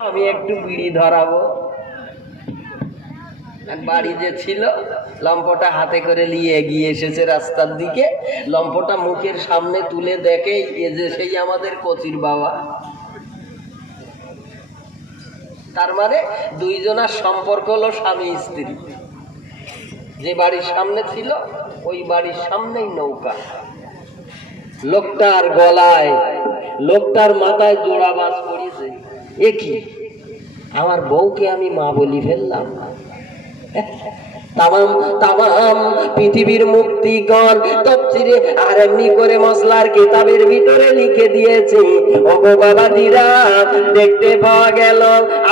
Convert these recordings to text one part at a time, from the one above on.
আমি একটু বিড়ি ধরাবো। বাড়ি যে ছিল লম্পটা হাতে করে নিয়ে এগিয়ে এসেছে রাস্তার দিকে। লম্পটা মুখের সামনে তুলে দেখে এ যে সেই আমাদের কচির বাবা। তার মানে দুইজনার সম্পর্ক হলো স্বামী স্ত্রী। যে বাড়ির সামনে ছিল ওই বাড়ির সামনেই নৌকা। লোকটার গলায়, লোকটার মাথায় জোড়া বাস পড়েছে। এ কি, আমার বউকে আমি মা বলি ফেললাম। তামাম তামাম পৃথিবীর মুক্তিগণ তাফসীরে আর এমনি করে মসলার কিতাবের ভিতরে লিখে দিয়েছে। ওগো বাবাজিরা, দেখতে পাওয়া গেল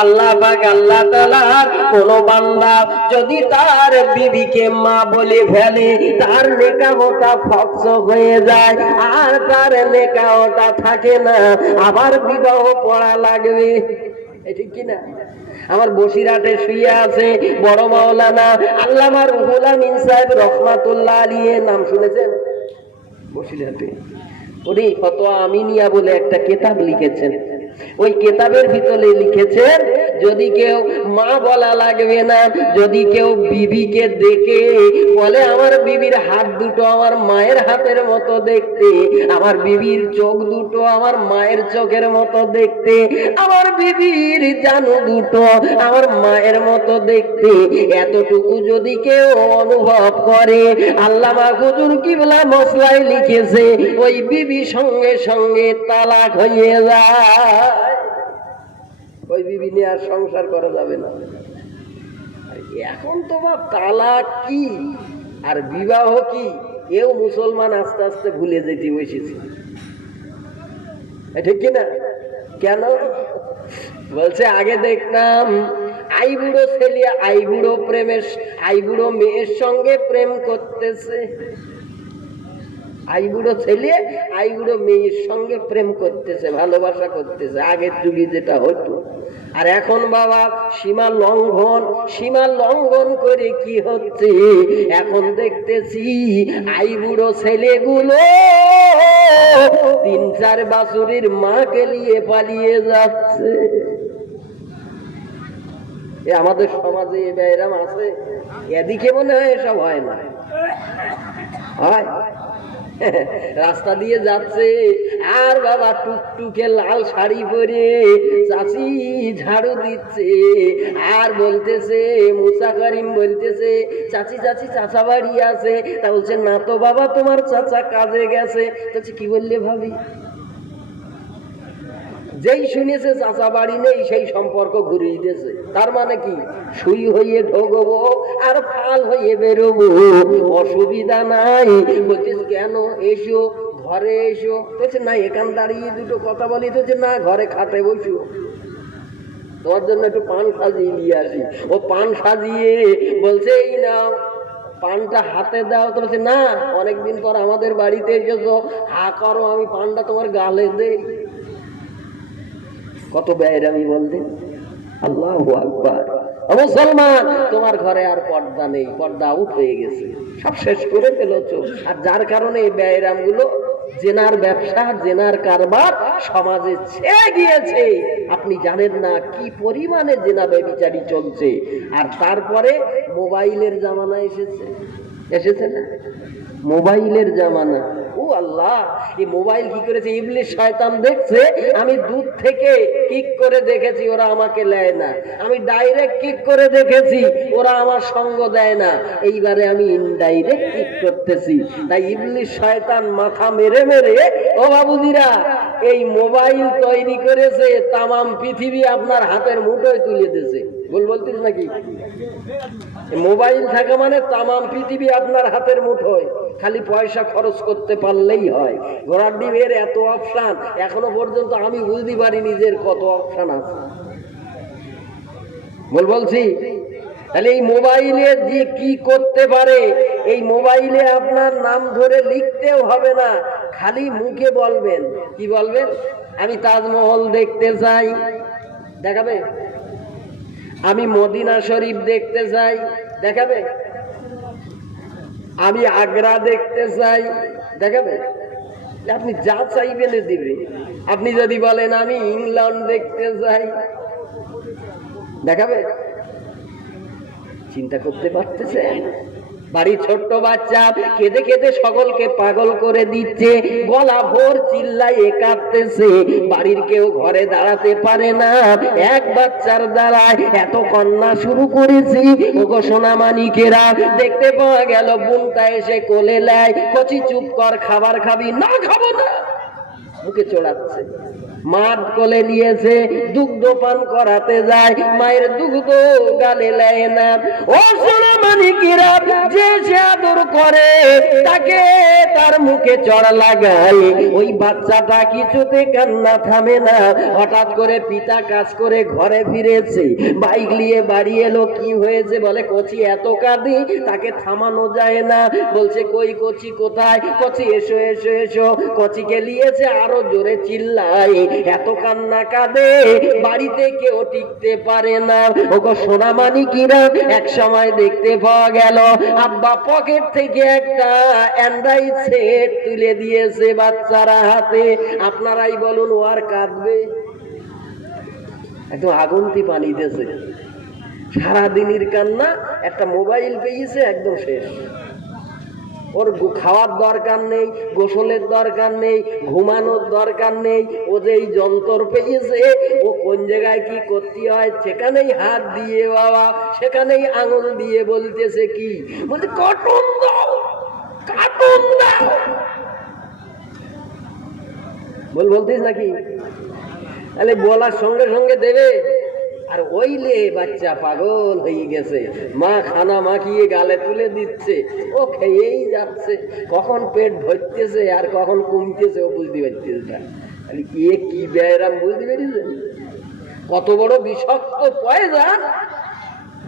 আল্লাহ পাক আল্লাহ তাআলার কোন বান্দা যদি তার বিবিকে মা বলে ফেলে, তার নেকাহটা ফক্স হয়ে যায় আর তার নেকাহটা থাকে না, আবার বিবাহ পড়া লাগবে। ঠিক কিনা? আমার বসিরহাটে শুয়ে আছে বড় মাওলানা আল্লামা রুহুল আমিন সাহেব রহমাতুল্লাহ আলাইহি, নাম শুনেছেন? বসিরহাটে উনি ফতোয়া আমিনিয়া বলে একটা কিতাব লিখেছেন। ওই কিতাবের ভিতরে লিখেছেন যদি কেউ মা বলা লাগবে না, যদি কেউ বিবিকে দেখে বলে আমার বিবির হাত দুটো আমার মায়ের হাতের মতো দেখতে, আমার বিবির চোখ দুটো আমার মায়ের চোখের মতো দেখতে, আমার বিবির জানু দুটো আমার মায়ের মতো দেখতে, এতটুকু যদি কেউ অনুভব করে, আল্লামা হুজুর কিবলা মসলায় লিখেছে ওই বিবি সঙ্গে সঙ্গে তালাক হয়ে যায়। ওই বিবি নিয়ে আর সংসার করা যাবে না। এখন তো বা তালাক কি আর বিবাহ কি এও মুসলমান আস্তে আস্তে ভুলে যেতে বসেছে। ঠিক কিনা? কেন বলছে, আগে দেখতাম আইবুড়ো ছেলে আইবুড়ো মেয়ের সঙ্গে প্রেম করতেছে, আইবুড়ো ছেলে আইবুড়ো মেয়ের সঙ্গে প্রেম করতেছে, ভালোবাসা করতেছে, আগের যুগে যেটা হতো। আর এখন বাবা সীমা লঙ্ঘন করে কি হচ্ছে, এখন দেখতেছি আইবুড়ো ছেলেগুলো 3-4 বাছুরির মাকে নিয়ে পালিয়ে যাচ্ছে। আমাদের সমাজে এরকম আছে। এদিকে মনে হয় এসব হয় না, হয় রাস্তা দিয়ে যাচ্ছে আর বাবা টুকটুকে লাল শাড়ি পরে চাচি ঝাড়ু দিচ্ছে আর বলতেছে, মুসা করিম বলতেছে, চাচি চাচি চাচা বাড়ি আছে। তা বলছে, না তো বাবা তোমার চাচা কাজে গেছে। বলছে, কি বললে ভাবি? যেই শুনেছে চাচা বাড়ি নেই সেই সম্পর্ক ঘুরিয়ে দিয়েছে। তার মানে কি, সুই হয়ে ঢোকবো আর ফাল হয়ে বেরোবো, অসুবিধা নাই। বলছিস কেন, এসো ঘরে এসো। বলছে, না এখান দাঁড়িয়ে দুটো কথা বলি। তো না, ঘরে খাটে বসো, তোমার জন্য একটু পান সাজিয়ে নিয়ে আসি। ও পান সাজিয়ে বলছে, এই নাও পানটা হাতে দাও। তো বলছে, না অনেকদিন পর আমাদের বাড়িতে এসেছো, হা করো, আমি পানটা তোমার গালে দেই। কত বেয়ামি বলতে। আল্লাহু আকবার। মুসলমান, তোমার ঘরে আর পর্দা নেই, পর্দা আউট হয়ে গেছে, সব শেষ করে ফেলেছো। আর যার কারণে এই বেয়াম গুলো, জেনার ব্যবসা, জেনার কারবার সমাজে ছেয়ে গিয়েছে। আপনি জানেন না কি পরিমাণে জেনা ব্যভিচারী চলছে। আর তারপরে মোবাইলের জামানা এসেছে না, মোবাইলের জামানা। ও আল্লাহ, এই মোবাইল কি করেছে ইবলিস শয়তান দেখছে, আমি দূর থেকে কিক করে দেখেছি ওরা আমাকে নেয় না, আমি ডাইরেক্ট কিক করে দেখেছি ওরা আমার সঙ্গ দেয় না, এইবারে আমি ইনডাইরেক্ট কিক করতেছি। তাই ইবলিস শয়তান মাথা মেরে মেরে, ও বাবুজিরা, এই মোবাইল তৈরি করেছে, তামাম পৃথিবী আপনার হাতের মুঠোয় তুলে দিয়েছে। বলতিস নাকি? মোবাইল থাকে মানে তামাম পৃথিবী আপনার হাতের মুঠোয়, খালি পয়সা খরচ করতে পারলেই হয়। ঘোড়ার ডিমের এত অপশন, এখনো পর্যন্ত আমি বুঝতে পারি নিজের কত অপশন আছে। বলছি তাহলে এই মোবাইলে যে কি করতে পারে, এই মোবাইলে আপনার নাম ধরে লিখতেও হবে না, খালি মুখে বলবেন। কি বলবেন? আমি তাজমহল দেখতে চাই, দেখাবে। আমি মদিনা শরীফ দেখতে চাই, দেখাবে। আমি আগ্রা দেখতে চাই, দেখাবে। আপনি যা চাইবেন দিবে। আপনি যদি বলেন আমি ইংল্যান্ড দেখতে চাই, দেখাবে? চিন্তা করতে পারতেছেন? বাড়ির ছোট্ট বাচ্চা কেঁদে কেঁদে সকলকে পাগল করে দিচ্ছে, গলা ভোর চিল্লাইয়ে কাঁদতেছে, বাড়ির কেউ ঘরে দাঁড়াতে পারে না। এক বাচ্চার দ্বারায় এত কান্না শুরু করেছি। ওগো সোনামানিকেরা, দেখতে পাওয়া গেল বোনটা এসে কোলে নেয়, কচি চুপ কর, খাবার খাবি না? খাবো না, মুখে চড়াচ্ছে। মা কোলে নিয়েছে, দুগ্ধ পান করাতে যায়, মায়ের দুগ্ধ গালে নেয় না। ও সোনামানিকেরা, যে সে আদর করে তাকে তার মুখে চড়া লাগায়, ওই বাচ্চাটা কিছুতে কান্না থামে না। হঠাৎ করে পিতা কাজ করে ঘরে ফিরেছে, বাইক নিয়ে বাড়ি এলো। কি হয়েছে বলে, কচি এত কাঁদে, তাকে থামানো যায় না। বলছে কই কচি কোথায়? কচি এসো এসো এসো। কচিকে নিয়েছে, আরো জোরে চিল্লায়, এত কান্না কাঁদে, বাড়িতে কেউ টিকতে পারে না। ওগো সোনামানিকেরা, এক সময় দেখতে পাওয়া গেল আব্বা পকেট থেকে একটা অ্যান্ড্রয়েড সেট তুলে দিয়েছে বাচ্চারা হাতে। আপনারাই বলুন, ও আর কাঁদবে? একদম আগুনতি পানি দিয়েছে, সারাদিনের কান্না, একটা মোবাইল পেয়েছে, একদম শেষ। ওর খাওয়ার দরকার নেই, গোসলের দরকার নেই, ঘুমানোর দরকার নেই। ও যে এই যন্ত্র পেয়েছে, ও কোন জায়গায় কি করতে হয় সেখানেই হাত দিয়ে বাবা, সেখানেই আঙুল দিয়ে বলতেছে কি, বলছে কার্টুন দাও, কার্টুন দাও। বলতিস নাকি? তাহলে বলার সঙ্গে সঙ্গে দেবে। আর ওইলে বাচ্চা পাগল হয়ে গেছে, মা খানা মাখিয়ে গালে তুলে দিচ্ছে, ও খেয়েই যাচ্ছে। কখন পেট ভরতেছে আর কখন কমতেছে ও বুঝতে পারতেছে না। এ কি ব্যায়াম বুঝতে পেরেছে? কত বড় বিষাক্ত পয়জন,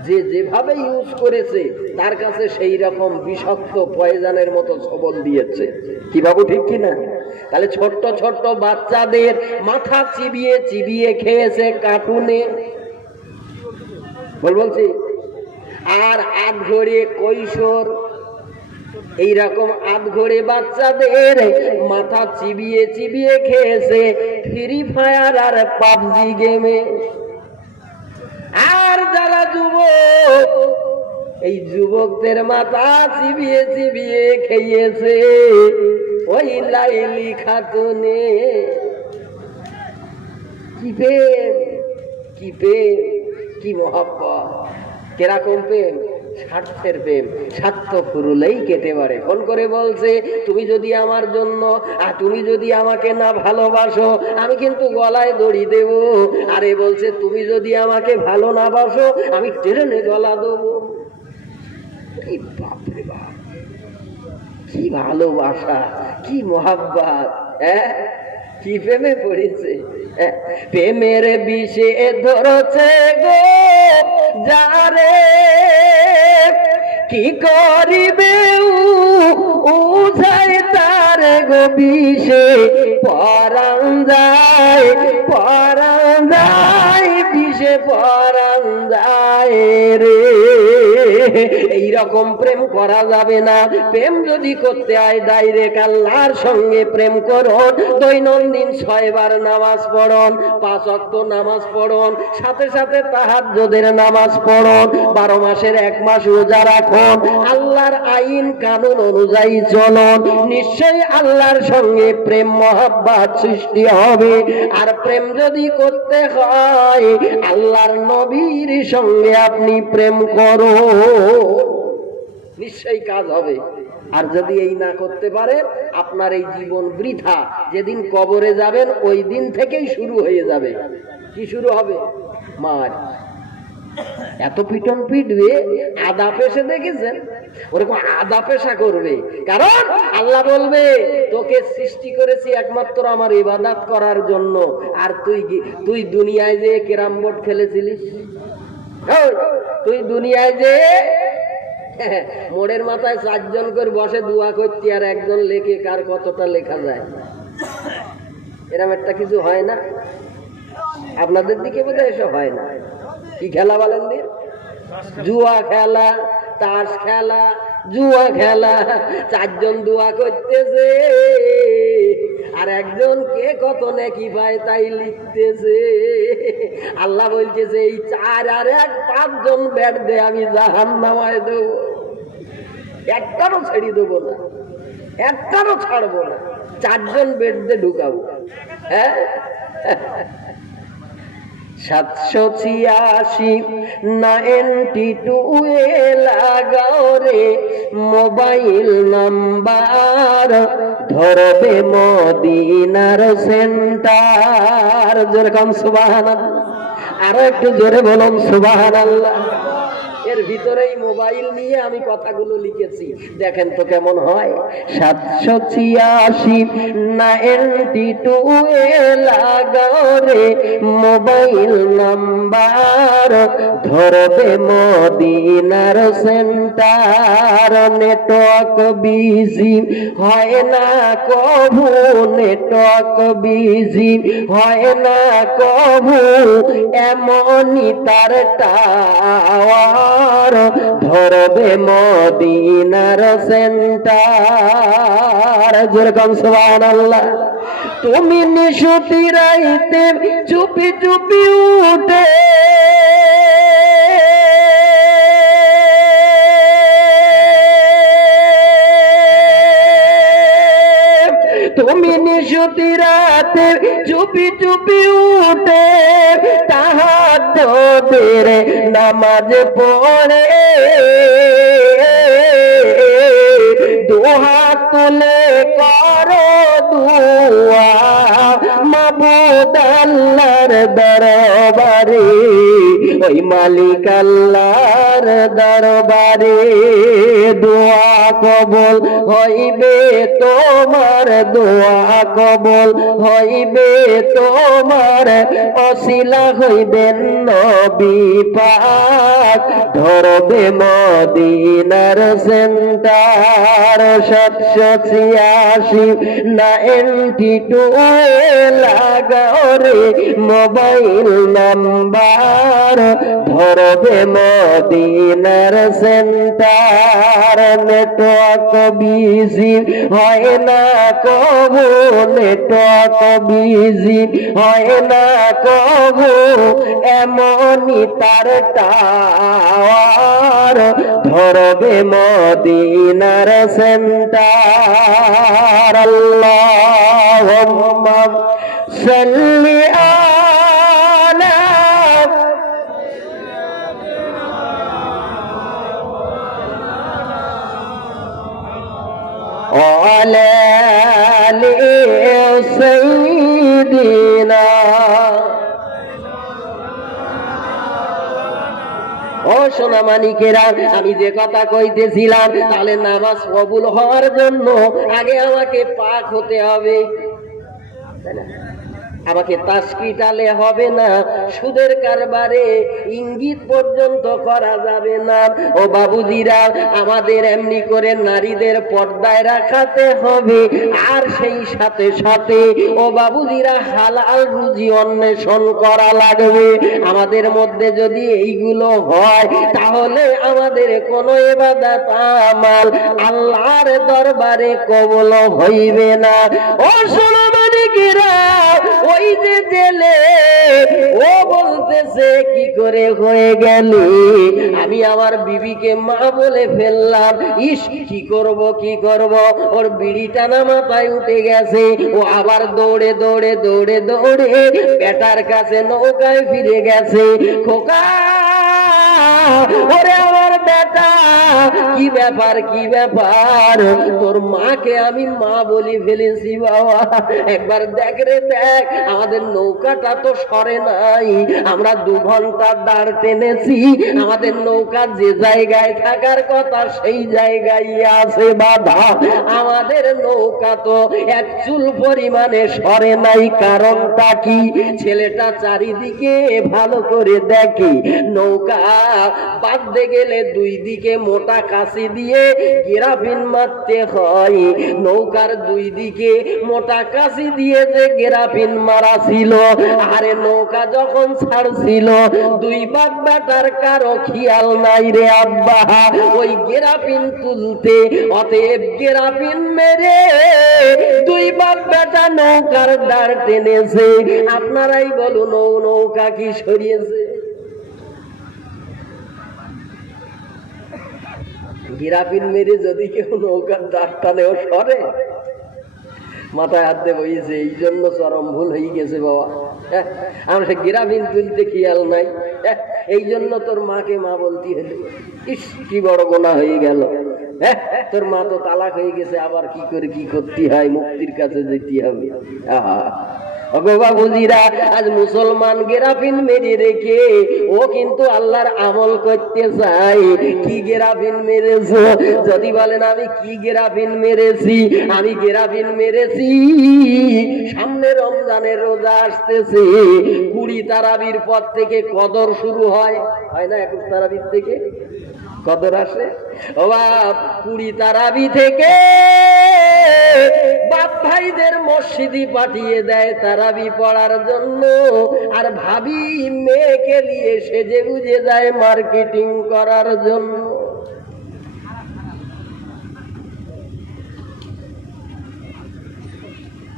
যে যেভাবে ইউজ করেছে তার কাছে সেই রকম বিষাক্ত পয়জনের মতো সবল দিয়েছে। কি বাবু, ঠিক কিনা? তাহলে ছোট্ট ছোট্ট বাচ্চাদের মাথা চিবিয়ে চিবিয়ে খেয়েছে কার্টুনে, বলছি। আর আধঘরে কৈশোর, এইরকম আধঘরে বাচ্চাদের মাথা চিবিয়ে চিবিয়ে খেয়েছে ফ্রি ফায়ার আর পাবজি গেমে। আর যারা যুবক, এই যুবকদের মাথা চিবিয়ে চিবিয়ে খেয়েছে ওই লাইলি খাতুনে। কি প্রেম, কি প্রেম, কি মহব্বত, কিরকম প্রেম? স্বার্থের প্রেম, স্বার্থ ফুরুলেই কেটে পারে। ফোন করে বলছে, তুমি যদি আমার জন্য, আর তুমি যদি আমাকে না ভালোবাসো আমি কিন্তু গলায় দড়ি দেব। আরে বলছে, তুমি যদি আমাকে ভালো না বাসো আমি ট্রেনে গলা দেবো। কি বাপরে বাপ, কি ভালোবাসা, কি মহাব্বত, হ্যাঁ, কি প্রেমে পড়েছে। প্রেমের বিষে ধরছে গো যারে, কি করিবে উঠাই তার গো বিষে, পরাণ যায়, পরাণ যায়, বিষে পরাণ যায় রে। এইরকম প্রেম করা যাবে না। প্রেম যদি করতে হয় ডাইরেক্ট আল্লাহর সঙ্গে প্রেম করুন। দৈনন্দিন 6 বার নামাজ পড়ুন, 5 ওয়াক্ত নামাজ পড়ুন, সাথে সাথে তাহাজ্জুদের নামাজ পড়ুন, 12 মাসের 1 মাস রোজা রাখুন, আল্লাহর আইন কানুন অনুযায়ী চলুন। নিশ্চয়ই আল্লাহর সঙ্গে প্রেম মহব্বত সৃষ্টি হবে। আর প্রেম যদি করতে হয় আল্লাহর নবীর সঙ্গে আপনি প্রেম করুন, নিশ্চয়ই কাজ হবে। আর যদি এই না করতে পারে আপনার এই জীবন বৃথা। যেদিন কবরে যাবেন ওই দিন থেকেই শুরু হয়ে যাবে। কি শুরু হবে? মার। এত পিটন পিটবে, আদা পেশে দেখেছেন? ওরকম আদা পেশা করবে। কারণ আল্লাহ বলবে, তোকে সৃষ্টি করেছি একমাত্র আমার ইবাদত করার জন্য। আর তুই দুনিয়ায় যে ক্যারাম বোর্ড খেলেছিলিস, তুই দুনিয়ায় যে মোড়ের মাথায় 4 জন করে বসে দোয়া করতে, আর একজন লেখে কার কতটা লেখা যায়। এরকম একটা কিছু হয় না? আপনাদের দিকে বোধহয় এসব হয় না। কি খেলা বলেন দিন? জুয়া খেলা, তাস খেলা, জুয়া খেলা। 4 জন দোয়া করতেছে আর একজন কে কত নেকি পায় তাই লিখতেছে। আল্লাহ বলতেছে এই 4 আর 1 5 জন বেড দে, আমি জাহান্নামায় দেবো, একটারও ছেড়ে দেবো না, একটারও ছাড়বো না, 4 জন বেড দিয়ে ঢুকাবো। হ্যাঁ 786 92 এ লাগাও রে মোবাইল নাম্বার, ধরবে মদিনার সেন্টার। যেরকম সুবহানাল্লাহ, আরো একটু জোরে বলুন সুবহানাল্লাহ। এর ভিতরেই মোবাইল নিয়ে আমি কথাগুলো লিখেছি, দেখেন তো কেমন হয়। 786 92 এ লাগাও রে মোবাইল নাম্বার, ধরবে মদিনার সেন্টার। নেটওয়ার্ক বিজি হয় না কভু, নেটওয়ার্ক বিজি হয় না কভু, এমনই তার টাওয়ার, ধরবে মদিনার সেন্টার। যেরকম সুবহানাল্লাহ। তুমি নিশুতি রাইতে চুপি চুপি উঠে তুমি নিশুতি রাতে চুপি চুপি উঠে তাহাজ্জুদের নামাজ পড়ে, দুহাত তুলে করো দুআ মাবুদ আল্লাহর দরবারে, ওই মালিক আল্লাহর দরবারে। দোয়া কবুল হইবে তোমার, দোয়া কবুল হইবে তোমার, ওসিলা হইবেন নবী পাক, ধরবে মদিনার সেন্টার। 786 92 লাগাও রে মোবাইল নাম্বার, ধরবে মদিনার সেন্টার। নেটওয়ার্ক বিজি হয় না কবু, নেটওয়ার্ক বিজি হয় না কবু, এমনই তার টাওয়ার, ধরবে মদিনার সেন্টার। আল্লাহুম্মা সাল্লি আলা ওয়ালা আলি সাইয়্যিদিনা। ও সোনা মানিকেরা, আমি যে কথা কইতেছিলাম, তাহলে নামাজ কবুল হওয়ার জন্য আগে আমাকে পাক হতে হবে, তাই না? আমাকে তাসকিটালে হবে না, সুদের কারবারে ইঙ্গিত পর্যন্ত করা যাবে না। ও বাবুজিরা, আমাদের এমনি করে নারীদের পর্দায় রাখাতে হবে, আর সেই সাথে সাথে ও বাবুজিরা হালাল রুজি অন্বেষণ করা লাগবে। আমাদের মধ্যে যদি এইগুলো হয়, তাহলে আমাদের কোনো ইবাদত আমাল আল্লাহর দরবারে কবুল হইবে না। ও শোনো মানিকেরা, ওই যে জেলে ও বলতেছে কি করে হয়ে গেল, আমি আমার বিবিকে মা বলে ফেললাম, ইস কি করব কি করব। ওর বিড়িটা না মাথায় উঠে গেছে, ও আবার দৌড়ে দৌড়ে দৌড়ে দৌড়ে বেটার কাছে নৌকায় ফিরে গেছে। খোকা, ওরে আমার বেটা, কি ব্যাপার কি ব্যাপার, তোর মাকে আমি মা বলি ফেলেছি বাবা, একবার দেখ রে দেখ, আমাদের নৌকাটা তো সরে নাই, আমরা 2 ঘন্টা দাঁড় টেনেছি, আমাদের নৌকা যে জায়গায় থাকার কথা সেই জায়গায় আছে বাধা, আমাদের নৌকা তো 1 চুল পরিমাণে সরে নাই। কারণটা কি? ছেলেটা চারিদিকে ভালো করে দেখি, নৌকা বাঁধতে গেলে দুই দিকে মোটা কাঁচি দিয়ে গেরাফিন মারতে হয়। নৌকার দুই দিকে মোটা কাঁচি দিয়ে যে গেরাফিন মারা ছিল, আরে নৌকা যখন ছাড়ছিল দুই বাপ বেটার কারো খেয়াল নাই রে আব্বা ওই গেরাফিন তুলতে। অতএব গেরাফিন মেরে দুই বাপ বেটা নৌকার দাঁড় টেনেছে। আপনারাই বলুন নৌকা কি সরিয়েছে? গেরাফিন মেরে যদি কেউ নৌকার দাঁড় টানেও সরে? মাথায় হাত দিয়ে বইয়েছে, এই জন্য চরম ভুল হয়ে গেছে বাবা। আমার সে গেরাফিন তুলতে খেয়াল নাই, এই জন্য তোর মাকে মা বলতে হলো। ইস কি বড় গোনা হয়ে গেল। তোর মা তো তালাক হয়ে গেছে, আবার কি করে কি করতে হয়, মুক্তির কাছে যেতে হবে। বাবুজিরা, আজ মুসলমান গেরাফিন মেরে রেখে ও কিন্তু আল্লাহর আমল করতে চাই। কি গেরাফিন মেরেছ? যদি বলেন আমি কি গেরাফিন মেরেছি, আমি গেরাফিন মেরেছি সামনে রমজানের রোজা আসতেছে, 20 তারাবির পর থেকে কদর শুরু হয় না? 21 তারাবির থেকে কদর আসে। ও বাপ, 20 তারাবি থেকে বাপ ভাইদের মসজিদে পাঠিয়ে দেয় তারাবি পড়ার জন্য, আর ভাবি মেয়েকে নিয়ে সেজে গুজে যায় মার্কেটিং করার জন্য।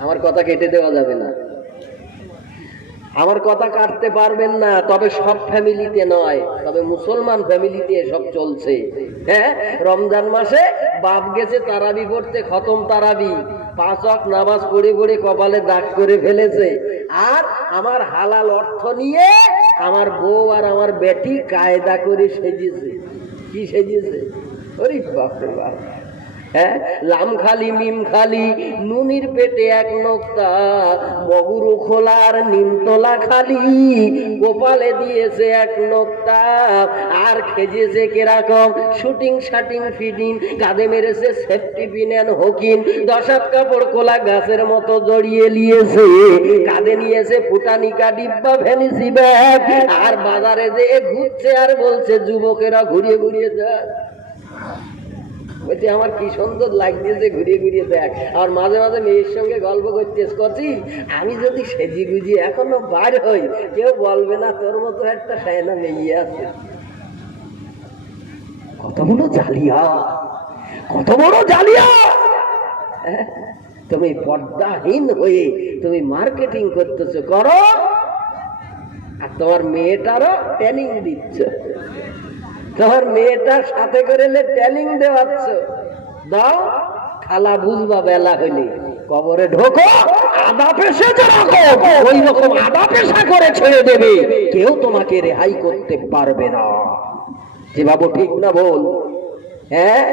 আমার কথা কেটে দেওয়া যাবে না, আমার কথা কাটতে পারবেন না, তবে সব ফ্যামিলিতে নয়, তবে মুসলমান ফ্যামিলিতে এসব চলছে। হ্যাঁ, রমজান মাসে বাপ গেছে তারাবি পড়তে, খতম তারাবি 5 ওয়াক্ত নামাজ পড়ে পড়ে কপালে দাগ করে ফেলেছে, আর আমার হালাল অর্থ নিয়ে আমার বউ আর আমার বেটি কায়দা করে সেজেছে। কি সেজেছে? ওরে বাপ রে বাপ। হ্যাঁ, লাম খালি মিম খালি, নুনির পেটে এক নোক্তা, মগুরু খোলার নিমতলা খালি, গোপালে দিয়েছে এক নোক্তা, আর খেজেছে কিরকম শুটিং শাটিং ফিটিং, কাঁধে মেরেছে সেফটি পিন এন্ড হকিন, 10 হাত কাপড় খোলা গাছের মতো জড়িয়ে নিয়েছে, কাঁধে নিয়েছে ফুটানিকা ডিব্বা ভ্যানিসি ব্যাগ, আর বাজারে যে ঘুরছে আর বলছে যুবকেরা ঘুরিয়ে ঘুরিয়ে যায়। বলছি আমার কি সুন্দর লাগতেছে, ঘুরিয়ে ঘুরিয়ে দেখ। আর মাঝে মাঝে মেয়ের সঙ্গে গল্প করছি, আমি যদি সেজি গুজি এখনো বার হই, কেউ বলবে না তোর মতো একটা সায়না মেয়ে আছে। কত বড় জালিয়া, কত বড় জালিয়া! তুমি পর্দাহীন হয়ে তুমি মার্কেটিং করতেছো, করো, আর তোমার মেয়েটারও ট্রেনিং দিচ্ছ, তোমার মেয়েটার সাথে করে ট্রেনিং দেওয়াচ্ছ। দাও, খালা বুঝবা বেলা হইলে কবরে ঢোকো, আদা পেশা রাখো, ওই রকম আদা পেশা করে ছেড়ে দেবে, কেউ তোমাকে রেহাই করতে পারবে না। যে বাবু ঠিক না বল? হ্যাঁ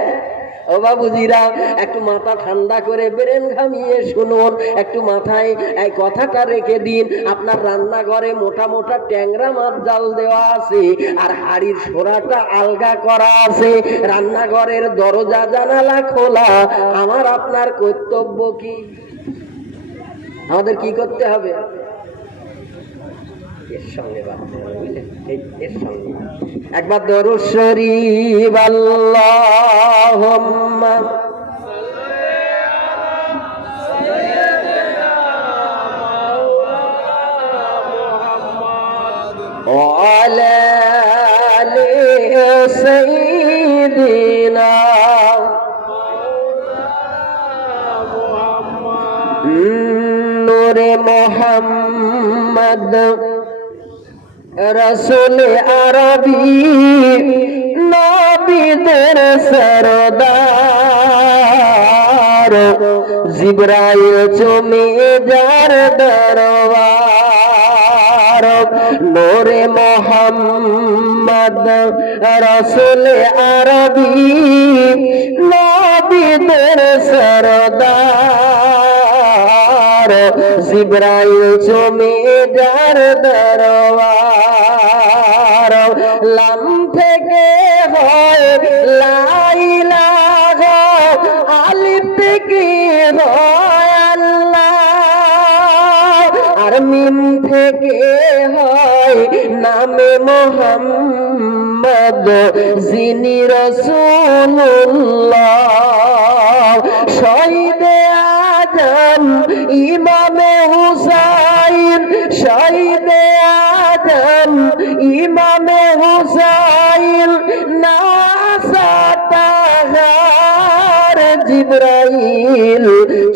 ও বাবুজিরা, একটু মাথা ঠান্ডা করে ব্রেন ঘামিয়ে শুনুন, একটু মাথায় এই কথাটা রেখে দিন। আপনার রান্নাঘরে মোটা মোটা ট্যাংরা মাছ জাল দেওয়া আছে, আর হাড়ির সোরাটা আলগা করা আছে, রান্নাঘরের দরজা জানালা খোলা। আমার আপনার কর্তব্য কি? আমাদের কি করতে হবে? এর সঙ্গে এর সঙ্গে একবার দরুদ শরীফ আল্লাহুম্মা ওয়া আলা আলি সাইয়্যিদিনা নূরে মুহাম্মদ রসুল আরবি নবীদের সরদার, জিবরাইল চুমে যার দরবার, নূরে মুহাম্মদ রসুল আরবি নবীদের সরদার, জিবরাইল চুমে যার দরবার, লাম থেকে হয় লা ইলাহা, আলিফ থেকে হয় আল্লাহ, আর মিম থেকে হয় না নামে মোহাম্মদ যিনি রাসূলুল্লাহ শহীদে আজম ইমামে হুসাইন শহীদে আজম ইমামে হুসাইন নাসাতাহার জিবরাইল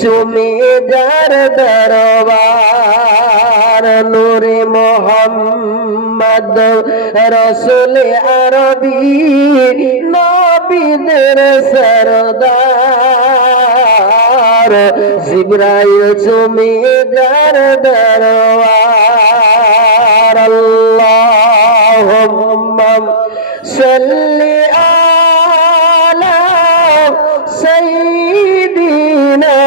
চুমে যার দরবার নূরে মোহাম্মদ রসুল আরবি নবীদের সরদার জিবরাইল চুমে যার দরবার আল্লাহুম্মা সাল্লি আলা সাইয়্যিদিনা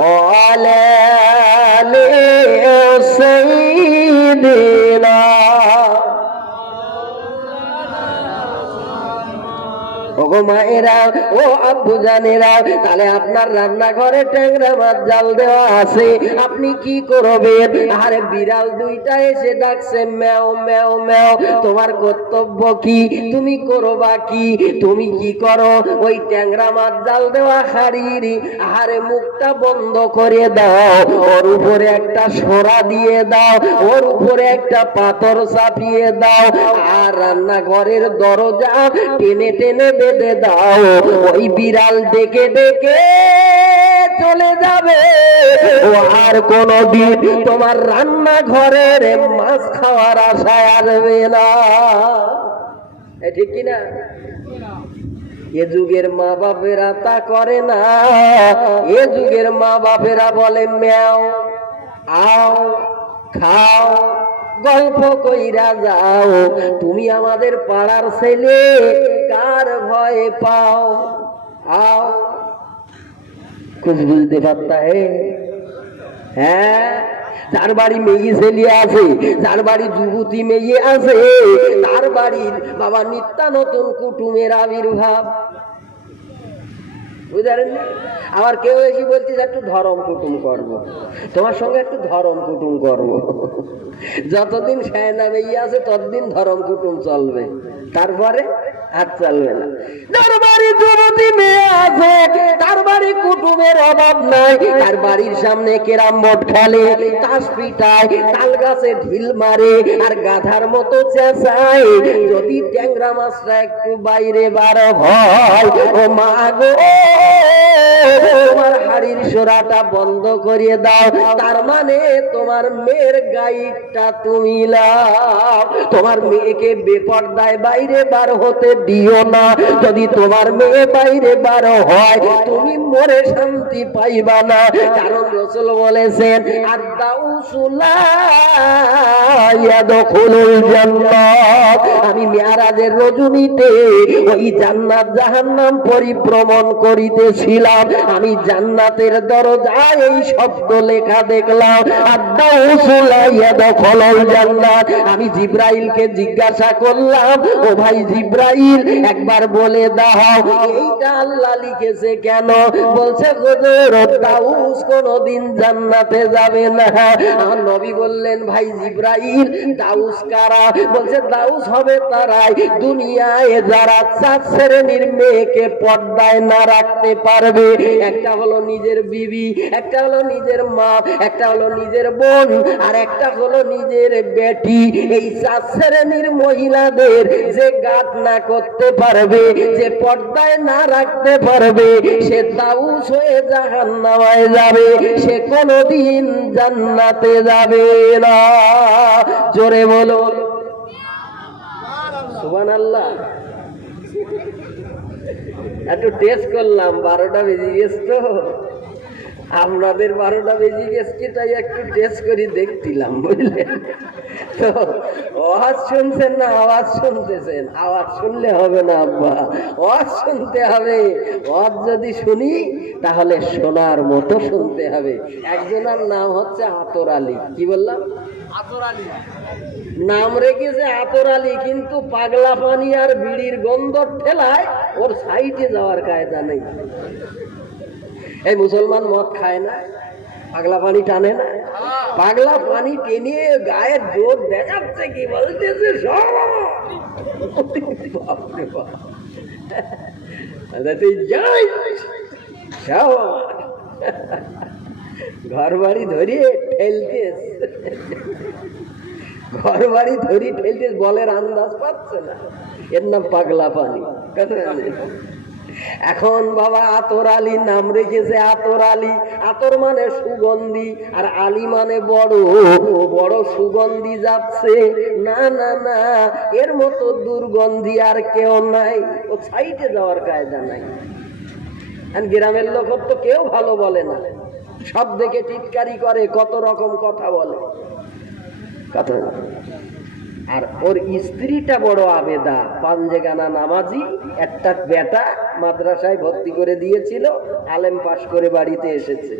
وعلى آل سيدنا ওগো মায়েরা ও আব্বু জানেরা তাহলে আপনার রান্নাঘরে ট্যাংরা মাছ জাল দেওয়া আছে আপনি কি করবেন আরে বিড়াল দুইটা এসে ডাকছে ম্যাও ম্যাও ম্যাও তোমার কর্তব্য কি তুমি করবা কি তুমি কি করো ওই ট্যাংরা মাছ জাল দেওয়া হাড়ির আরে মুখটা বন্ধ করে দাও ওর উপরে একটা সোরা দিয়ে দাও ওর উপরে একটা পাথর চাপিয়ে দাও আর রান্নাঘরের দরজা টেনে টেনে বেঁধে দাও ওই বিড়াল ডেকে ডেকে চলে যাবে ও আর কোনদিন তোমার রান্নাঘরের মাছ খাওয়ার আশায় আসবে না ঠিক কিনা এ যুগের মা বাপেরা তা করে না এ যুগের মা বাপেরা বলে ম্যাও আও খাও গল্প কইরা যাও তুমি আমাদের পাড়ার ছেলে কার ভয়ে পাও আও কুছ বুঝতে পারতা হ্যাঁ যার বাড়ি মেয়ে ছেলে আছে যার বাড়ি যুবতী মেয়ে আছে তার বাড়ির বাবা নিত্য নতুন কুটুমের আবির্ভাব বুঝলেন আবার কেউ এসে বলছে একটু ধরম কুটুম করবো তোমার সঙ্গে একটু ধরম কুটুম করবো যতদিন সায়না মেয়ে আছে ততদিন ধরম কুটুম চলবে তারপরে আর চলবে না তার বাড়ি যুবতী মেয়ে আছে তার বাড়ি কুটুমের অভাব নাই তার বাড়ির সামনে কেরাম বোর্ড খেলে তাস পিটায় তাল গাছে ঢিল মারে আর গাধার মতো চেঁচায় যদি ট্যাংরা মাছটা একটু বাইরে বার হয় ও মা গো তোমার হাড়ির সোরাটা বন্ধ করিয়ে দাও তার মানে তোমার মেয়ের গাইডটা তুমি লাও তোমার মেয়েকে বেপরদায় বাইরে বার হতে দিও না যদি তোমার মেয়ে বাইরে বার হয় তুমি মরে শান্তি পাইবা না কারণ রাসূল বলেছেন আদ-দাউসুলা ইয়াদখুলুল জান্নাত আমি মিরাজের রজনীতে ওই জান্নাত জাহান্নাম পরিভ্রমণ করিতেছিলাম আমি জান্নাতের দরজায় এই শব্দ লেখা দেখলাম আদ-দাউসুলা ইয়াদখুলুল জান্নাত আমি জিবরাইলকে জিজ্ঞাসা করলাম ও ভাই জিবরাইল একবার বলে দাও এইটা আল্লাহ লিখেছে কেন বলছে হুজুর দাউস কোনদিন জান্নাতে যাবে না আমার নবী বললেন ভাই জিবরাইল দাউস কারা বলছে দাউস হবে তারাই দুনিয়ায় যারা চার শ্রেণীর মেয়েকে পর্দায় না রাখতে পারবে একটা হলো নিজের বিবি একটা হলো নিজের মা একটা হলো নিজের বোন আর একটা হলো নিজের বেটি এই চার শ্রেণীর মহিলাদের যে গাত না করতে পারবে যে পর্দায় না রাখতে পারবে সে দাউস হয়ে জাহান্নামে যাবে সে কোনদিন জান্নাতে যাবে না জোরে বলো সুবহানাল্লাহ একটু টেস্ট করলাম 12টা বেজে গেছে তো আপনাদের 12টা বেজে গেছে তাই একটু টেস্ট করে দেখছিলাম বুঝলেন তো আওয়াজ শুনছেন না আওয়াজ শুনতেছেন আওয়াজ শুনলে হবে না আব্বা আওয়াজ শুনতে হবে আওয়াজ যদি শুনি তাহলে শোনার মতো শুনতে হবে একজনের নাম হচ্ছে আতর আলী কি বললাম আতর আলী নাম রেখেছে আতর আলী কিন্তু পাগলা পানি আর বিড়ির গন্ধ ঠেলায় ওর সাইডে যাওয়ার কায়দা নেই এই মুসলমান মদ খায় না পাগলা পানি টানে না? পাগলা পানি টেনে গায়ের জোর দেখাচ্ছে, কি বলতেছে সব বাপরে বাপ, তুই যাই সব ঘর বাড়ি ধরিয়ে ঠেলতেস, ঘর বাড়ি ধরি ঠেলতেস, বলের আন্দাজ পাচ্ছে না, এর নাম পাগলা পানি। এখন বাবা আতর আলী নাম রেখেছে, আতর আলী, আতর মানে সুগন্ধি, আর আলী মানে বড়, বড় সুগন্ধি যাচ্ছে। না না না, এর মতো দুর্গন্ধি আর কেউ নাই, ও সাইডে যাওয়ার কায়দা নাই। গ্রামের লোক তো কেউ ভালো বলে না, সব দেখে টিটকারি করে, কত রকম কথা বলে, কথা। আর ওর স্ত্রীটা বড় আবেদা, পাঞ্জেগানা নামাজি, একটা বেটা মাদ্রাসায় ভর্তি করে দিয়েছিল, আলেম পাশ করে বাড়িতে এসেছে।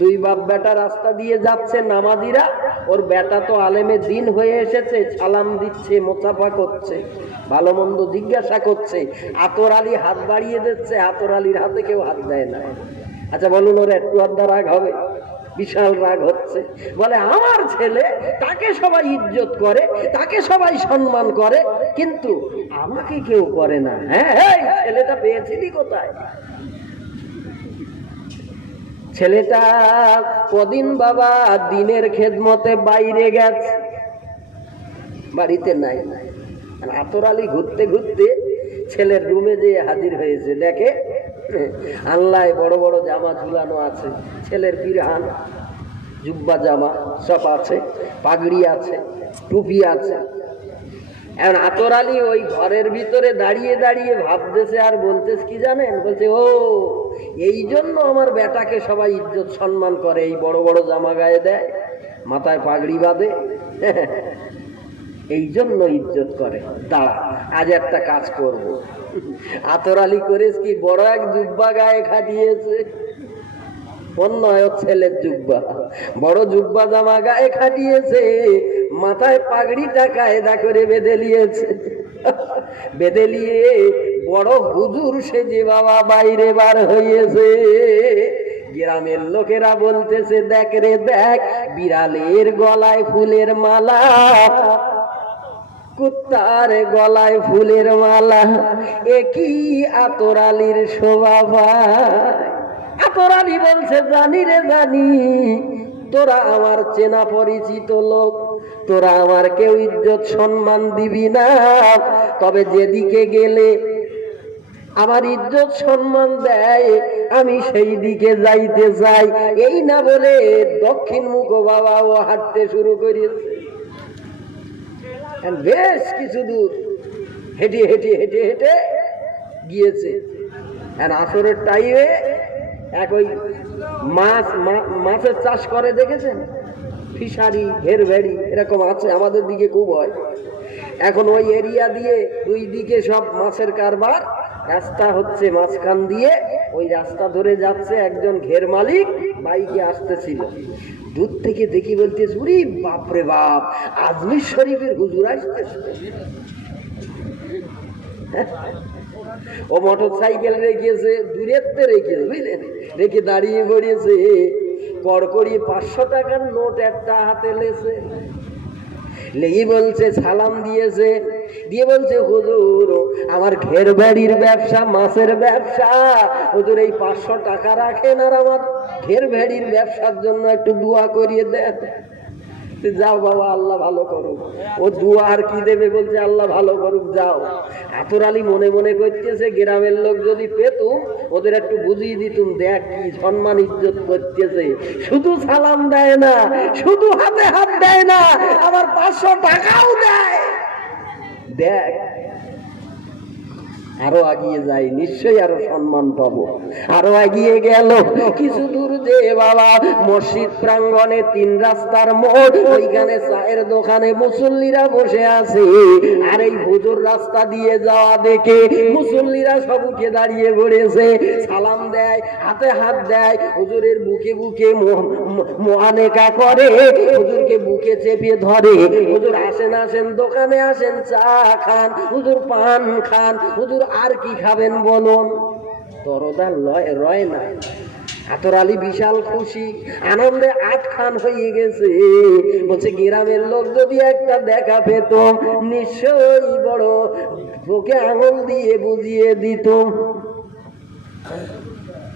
দুই বাপ বেটা রাস্তা দিয়ে যাচ্ছে নামাজিরা, ওর বেটা তো আলেমে দিন হয়ে এসেছে, সালাম দিচ্ছে, মোসাফা করছে, ভালো মন্দ জিজ্ঞাসা করছে। আতর আলী হাত বাড়িয়ে দিচ্ছে, আতর আলীর হাতে কেউ হাত দেয় না। আচ্ছা বলুন, ওর একটু আধা রাগ হবে? বিশাল রাগ হচ্ছে। বলে আমার ছেলে, তাকে সবাই ইজ্জত করে, তাকে সবাই সম্মান করে, কিন্তু আমাকে কেউ করে না। হ্যাঁ, ছেলেটা পেয়েছিলি কোথায়? ছেলেটা কদিন বাবা দিনের খেদমতে বাইরে গেছে, বাড়িতে নাই। আতর আলী ঘুরতে ঘুরতে ছেলের রুমে যেয়ে হাজির হয়েছে, দেখে আল্লাহ বড় বড় জামা ঝুলানো আছে, ছেলের পিরহান, জুব্বা জামা সব আছে, পাগড়ি আছে, টুপি আছে। এখন আতর আলী ওই ঘরের ভিতরে দাঁড়িয়ে দাঁড়িয়ে ভাবতেছে, আর বলতেছে কি জানেন? বলছে, ও এই জন্য আমার বেটাকে সবাই ইজ্জত সম্মান করে, এই বড় বড় জামা গায়ে দেয়, মাথায় পাগড়ি বাঁধে, এই জন্য ইজ্জত করে। দাঁড়া, আজ একটা কাজ করব। আতর আলী করেছে কি, বড় এক জুব্বা গায়ে খাটিয়েছে, অন্য ছেলের জুব্বা, বড় জুব্বা জামা গায়ে খাটিয়েছে, মাথায় পাগড়িটা কায়দা করে বেঁধে নিয়েছে, বেঁধে নিয়ে বড় হুজুর সেজে বাবা বাইরে বার হয়েছে। গ্রামের লোকেরা বলতেছে, দেখ রে দেখ, বিড়ালের গলায় ফুলের মালা, কুত্তার গলায় ফুলের মালা, একই আতর আলীর শোভা পায়। আতর আলী বলছে, জানি রে জানি, তোরা আমার চেনা পরিচিত লোক, তোরা আমার কেউ ইজ্জত সম্মান দিবি না, তবে যেদিকে গেলে আমার ইজ্জত সম্মান দেয় আমি সেই দিকে যাইতে চাই। এই না বলে দক্ষিণ মুখ বাবা ও হাঁটতে শুরু করেছে। বেশ কিছু দূর হেঁটে হেঁটে হেঁটে হেঁটে গিয়েছে। আসরের টাইমে এক ওই মাছের চাষ করে, দেখেছেন? ফিশারি, ঘের ভেড়ি এরকম আছে, আমাদের দিকে খুব হয়। এখন ওই এরিয়া দিয়ে দুই দিকে সব মাছের কারবার, রাস্তা হচ্ছে মাঝখান দিয়ে, ওই রাস্তা ধরে যাচ্ছে একজন ঘের মালিক, বাইকে আসতেছিল। দূর থেকে দেখি বলতেছে, উরি বাপরে বাপ, আজমির শরীফের হুজুর আসতেছে। ও মোটর সাইকেল রেখেছে, দূরেতে রেখেছে, বুঝলেন, রেখে দাঁড়িয়ে পড়িয়েছে, কড়কড়ি 500 টাকার নোট একটা হাতে লেছে, লেগে বলছে, সালাম দিয়েছে, দিয়ে বলছে, হুজুর আমার ঘের বাড়ির ব্যবসা, মাছের ব্যবসা, হুজুর এই 500 টাকা রাখেন, আর আমার ঘের ভেড়ির ব্যবসার জন্য একটু দোয়া করিয়ে দেন। যাও বাবা, আল্লাহ ভালো করুক। ও দোয়া আর কি দেবে? বলছে আল্লাহ ভালো করুক, যাও। আতর আলী মনে মনে করতেছে, গ্রামের লোক যদি পেতুম, ওদের একটু বুঝিয়ে দিতুম, দেখ কি সম্মান ইজ্জত করতেছে, শুধু সালাম দেয় না, শুধু হাতে হাত দেয় না, আবার 500 টাকাও দেয়। দেখ, আরো এগিয়ে যাই, নিশ্চয়ই আরো সম্মান পাবো। আরো এগিয়ে গেল, কিছু দূর যে বাবা মসজিদ প্রাঙ্গণে 3 রাস্তার মোড়, ওইখানে চায়ের দোকানে মুসল্লিরা বসে আছে। আর এই হুজুর রাস্তা দিয়ে যাওয়া দেখে মুসল্লিরা সব উঠে দাঁড়িয়ে পড়েছে, সালাম দেয়, হাতে হাত দেয়, হুজুরের বুকে বুকে মোয়ানেকা করে, হুজুরকে বুকে চেপে ধরে, হুজুর আসেন আসেন, দোকানে আসেন, চা খান, হুজুর পান খান, হুজুর আর কি খাবেন বলুন। তরদা রয় না, আতর আলী বিশাল খুশি, আনন্দে আটখান হয়ে গেছে। বলছে গ্রামের লোক যদি একটা দেখা পেত নিশ্চয়ই বড় ওকে আঙুল দিয়ে বুঝিয়ে দিত,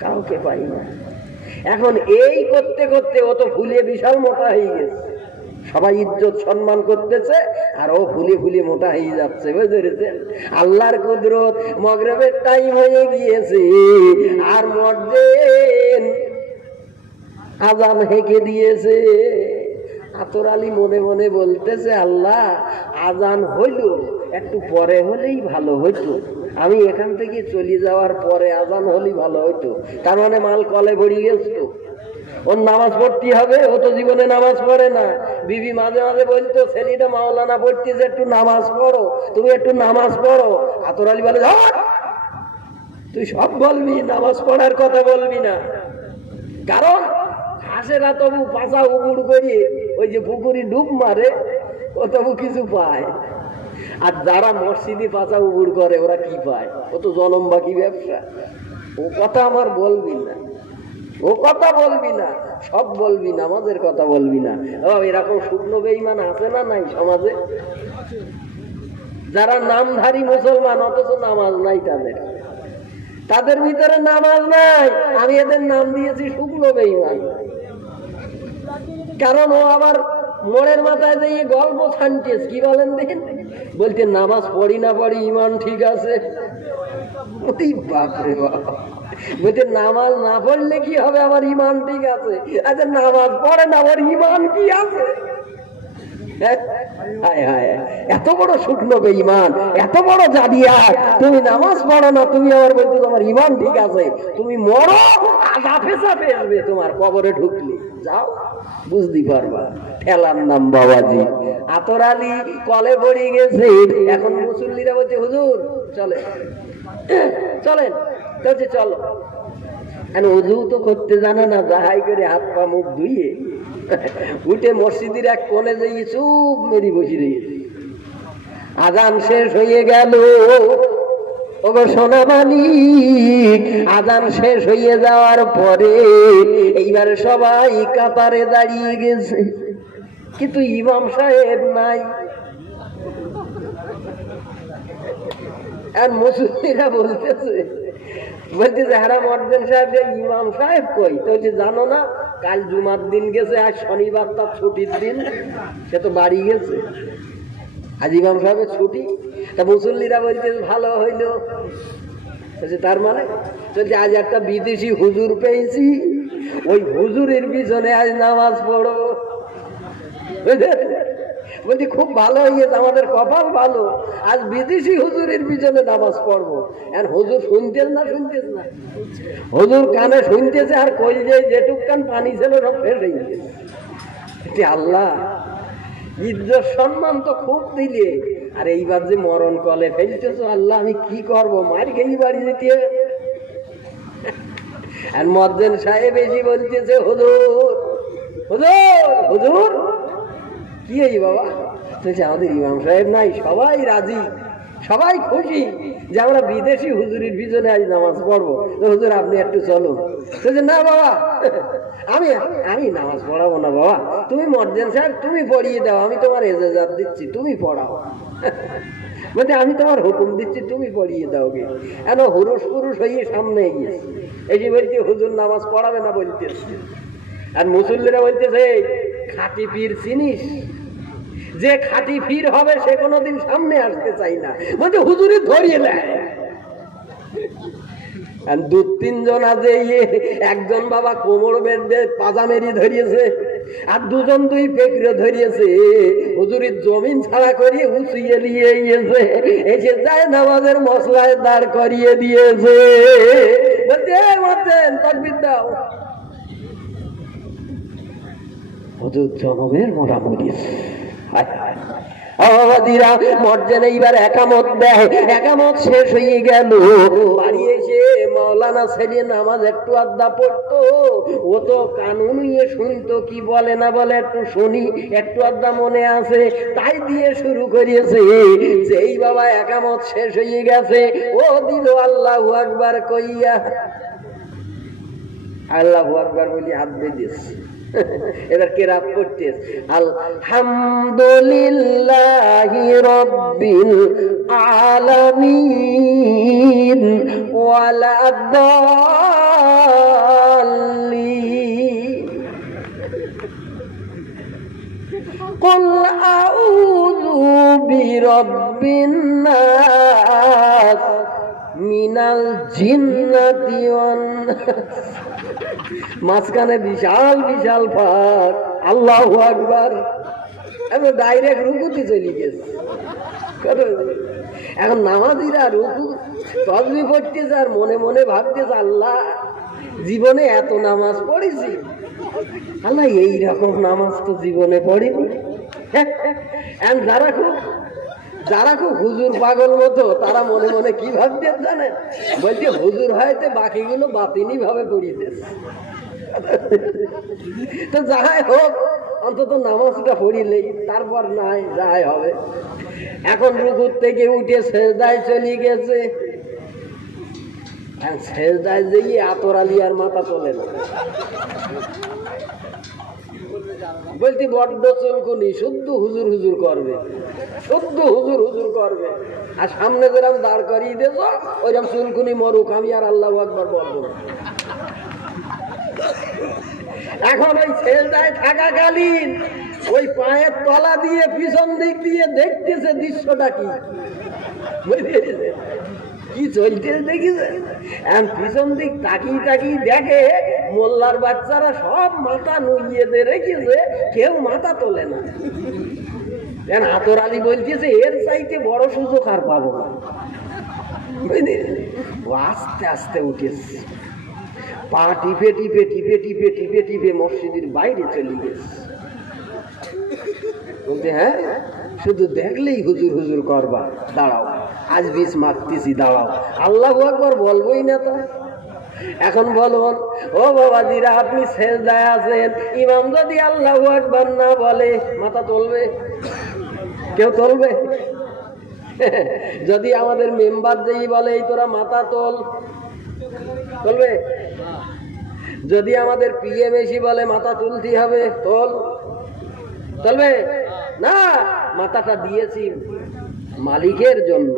কাউকে পাই না। এখন এই করতে করতে ও তো ফুলে বিশাল মোটা হয়ে গেছে, সবাই ইজ্জত সম্মান করতেছে আর ও ফুলে ফুলে মোটা হয়ে যাচ্ছে, বুঝেছেন? আল্লাহর কুদরত, মাগরিবের টাইম হয়ে গিয়েছে আর মুয়াজ্জিন আযান হেঁকে দিয়েছে। আতর আলী মনে মনে বলতেছে, আল্লাহ আযান হইল, একটু পরে হলেই ভালো হইতো, আমি এখান থেকে চলে যাওয়ার পরে আযান হলেই ভালো হইতো। তার মানে মাল কলে ভরে গেছে, ওর নামাজ পড়তে হবে, ও তো জীবনে নামাজ পড়ে না। বিবি মাঝে মাঝে বলতো, ছেলেটা মাওলানা পড়তেছে, একটু নামাজ পড়ো, তুমি একটু নামাজ পড়ো। আতর আলী বলে, তুই সব বলবি, নামাজ পড়ার কথা বলবি না। কারণ হাসেরা তবু পাশা উবুড় করিয়ে ওই যে পুকুরি ডুব মারে, ও তবু কিছু পায়। আর যারা মসজিদে পাশা উবুড় করে ওরা কি পায়? ও তো জনম বাকি ব্যবসা। ও কথা আমার বলবি না, ও কথা বলবি না, সব বলবি, নামাজের কথা বলবি না। এরকম শুকনো বেঈমান আছে না নাই সমাজে? যারা নামধারী মুসলমান অথচ নামাজ নাই তাদের, তাদের ভিতরে নামাজ নাই। আমি এদের নাম দিয়েছি শুকনো বেঈমান। কারণ ও আবার মোড়ের মাথায় দিয়ে গল্প ছানতেস, কি বলেন দেখেন, বলতে নামাজ পড়ি না পড়ি ইমান ঠিক আছে। বাপরে বাপ, বলতে নামাজ না পড়লে কি হবে, আমার ইমান ঠিক আছে। আচ্ছা নামাজ পড়ে না, আমার ইমান কি আছে? এত বড় শুকনো বেঈমান, এত বড় জাদিয়া, তুমি নামাজ পড়ো না, তুমি আবার বলছো তোমার ইমান ঠিক আছে। তুমি মরো, আজাফে চাপে আসবে তোমার কবরে ঢুকলে, যাও বুঝতে পারবা। ঠেলার নাম বাবাজি। আতর আলী কলে পড়ে গেছে। এখন মুসল্লিরা বলছে, হুজুর চলে চলেন, বলছে চলো। ওযু তো করতে জানে না, যাহাই করে হাত পা মুখ ধুইয়ে উঠে মসজিদের এক কোণে যেয়ে চুপ মেরি বসে রয়েছে। আযান শেষ হয়ে গেল, ওগো সোনা মানিক, আযান শেষ হয়ে যাওয়ার পরে এইবার সবাই কাতারে দাঁড়িয়ে গেছে, কিন্তু ইমাম সাহেব নাই। আর মুসল্লিরা বলতেছে, হারা মুয়াজ্জিন সাহেব, ইমাম সাহেব কই? তো জানো না, কাল জুমার দিন গেছে, আজ শনিবার, তার ছুটির দিন, সে তো বাড়ি গেছে, আজ ইমাম সাহেবের ছুটি। তা মুসল্লিরা বলতে ভালো হইল। তার মানে বলছে আজ একটা বিদেশি হুজুর পেয়েছি, ওই হুজুরের পিছনে আজ নামাজ পড়ো। বলছি খুব ভালো হয়েছে, আমাদের কপাল ভালো, আজ বিদেশি হুজুরের পিছনে নামাজ পড়বো। আর হুজুর শুনতেন না, শুনতেন না, হুজুর কানে শুনতেছে, আর কই যে যেটুক কান পানি ছিল সব ফেল হয়ে গেছে। আল্লাহ ইজ্জত সম্মান তো খুব দিলে, আর এইবার যে মরণ কলে ফেলতেছ, আল্লাহ আমি কি করবো, মার খেয়ে বাড়ি যেতে। আর মুয়াজ্জিন সাহেব এসে বলতেছে, হুজুর হুজুর হুজুর, কি এই বাবা? বলছে আমাদের ইমাম সাহেব নাই, সবাই রাজি, সবাই খুশি যে আমরা বিদেশি হুজুরের পিছনে আজ নামাজ পড়বো। তো হুজুর আপনি একটু চলো। বলছে না বাবা, আমি আমি নামাজ পড়াবো না বাবা, তুমি মুয়াজ্জিন সাহেব তুমি পড়িয়ে দাও, আমি তোমার ইজাজত দিচ্ছি, তুমি পড়াও। বলছে আমি তোমার হুকুম দিচ্ছি, তুমি পড়িয়ে দাও গে। কেন হুরুস পুরুষ হয়ে সামনে গিয়েছে, এই যে বলছে হুজুর নামাজ পড়াবে না বলতেছে। আর মুসল্লিরা বলতেছে, খাঁটি পীর চিনিস? যে খাঁটি পীর হবে সে কোনোদিন সামনে আসতে চাই না, বলছে হুজুরে ধরিয়ে দেয়। দু তিনজন আছে, একজন বাবা কোমর বেঁধে পাজা মেরি ধরিয়েছে, আর দুজন দুই পেকরে ধরিয়েছে, হুজুরের জমিন ছাড়া করিয়ে উঁচিয়ে নিয়ে গিয়েছে, এসে যায় নামাজের মশলায় দাঁড় করিয়ে দিয়েছে। বলছে তাকবীর দাও। হুজুর জনমের মোড়া মরিয়েছে। এইবার একামত দেয়, একামত শেষ হয়ে গেল, বাড়ি এসে মাওলানা ছেলে নামাজ একটু আড্ডা পড়তো, ও তো কানুন নিয়ে শুনতো, কি বলে না বলে একটু শুনি, একটু আড্ডা মনে আছে, তাই দিয়ে শুরু করিয়েছে। যেই বাবা একামত শেষ হয়ে গেছে, ও দিল আল্লাহু আকবার কইয়া আল্লাহু আকবার বলি হাত বেঁধেছে। এবার কেরাত করতেছে আলহামদুলিল্লাহি রাব্বিল আলামিন ওয়ালা দাল্লিন কুল আউযু বিরাব্বিন নাস মিনাল জিন্নাতি ওয়ান নাস। মাঝখানে বিশাল বিশাল ফাঁক। আল্লাহু আকবার। এখন ডাইরেক্ট রুকুতে চলে গেছে। এখন নামাজিরা রুকু তাসবিহ পড়তেছে আর মনে মনে ভাবতেছে আল্লাহ জীবনে এত নামাজ পড়েছি, আল্লাহ এইরকম নামাজ তো জীবনে পড়িনি। যারা খুব হুজুর পাগল মতো তারা মনে মনে কি ভাবতে জানেন, বলছে হুজুর হয়তো বাকিগুলো বাতিনি ভাবে পড়িতেছে। তো যাই হোক অন্তত নামাজটা পড়িলেই তারপর নাই যাই হবে। এখন রুকুর থেকে উঠে সেজদায় চলে গেছে। সেজদায় যেয়ে আতর আলী আর মাথা তোলে না, বলছি বড্ড চলকুনি, শুদ্ধ হুজুর হুজুর করবে, শুদ্ধ হুজুর হুজুর করবে। আর সামনে যেরকম দাঁড় করিয়ে দেছ ওইরকম চুলকুনি মরুক, আমি আর আল্লাহু আকবার বলবো না। এখন ওই সেজদায় থাকাকালীন ওই পায়ের তলা দিয়ে পিছন দিক দিয়ে দেখতেছে দৃশ্যটা কি, বুঝেছে কি চলতেছে দেখেছে। এখন পিছন দিক তাকিয়ে তাকিয়ে দেখে মোল্লার বাচ্চারা সব মাথা নুইয়ে দিয়ে রেখেছে, কেউ মাথা তোলে না। আতর আলী বলতেছে এর চাইতে বড় সুযোগ আর পাবো না, বুঝলি। ও আস্তে আস্তে উঠেছে, পা টিপে টিপে টিপে টিপে টিপে টিপে মসজিদের বাইরে চলে গেছে। বলতে হ্যাঁ শুধু দেখলেই হুজুর হুজুর করবা, দাঁড়াও আজ বিষ মারতেছি, দাঁড়াও আল্লাহু আকবার বলবোই না তো। এখন বলুন ও বাবাজিরা, আপনি সেজদায় আছেন, ইমাম যদি আল্লাহু আকবার না বলে মাথা তুলবে? কেউ তুলবে? যদি আমাদের মেম্বার যেই বলে এই তোরা মাথা তোল, তুলবে? যদি আমাদের পিএমএসি বলে মাথা তুলতে হবে, তুলবে না? মাথাটা দিয়েছি মালিকের জন্য,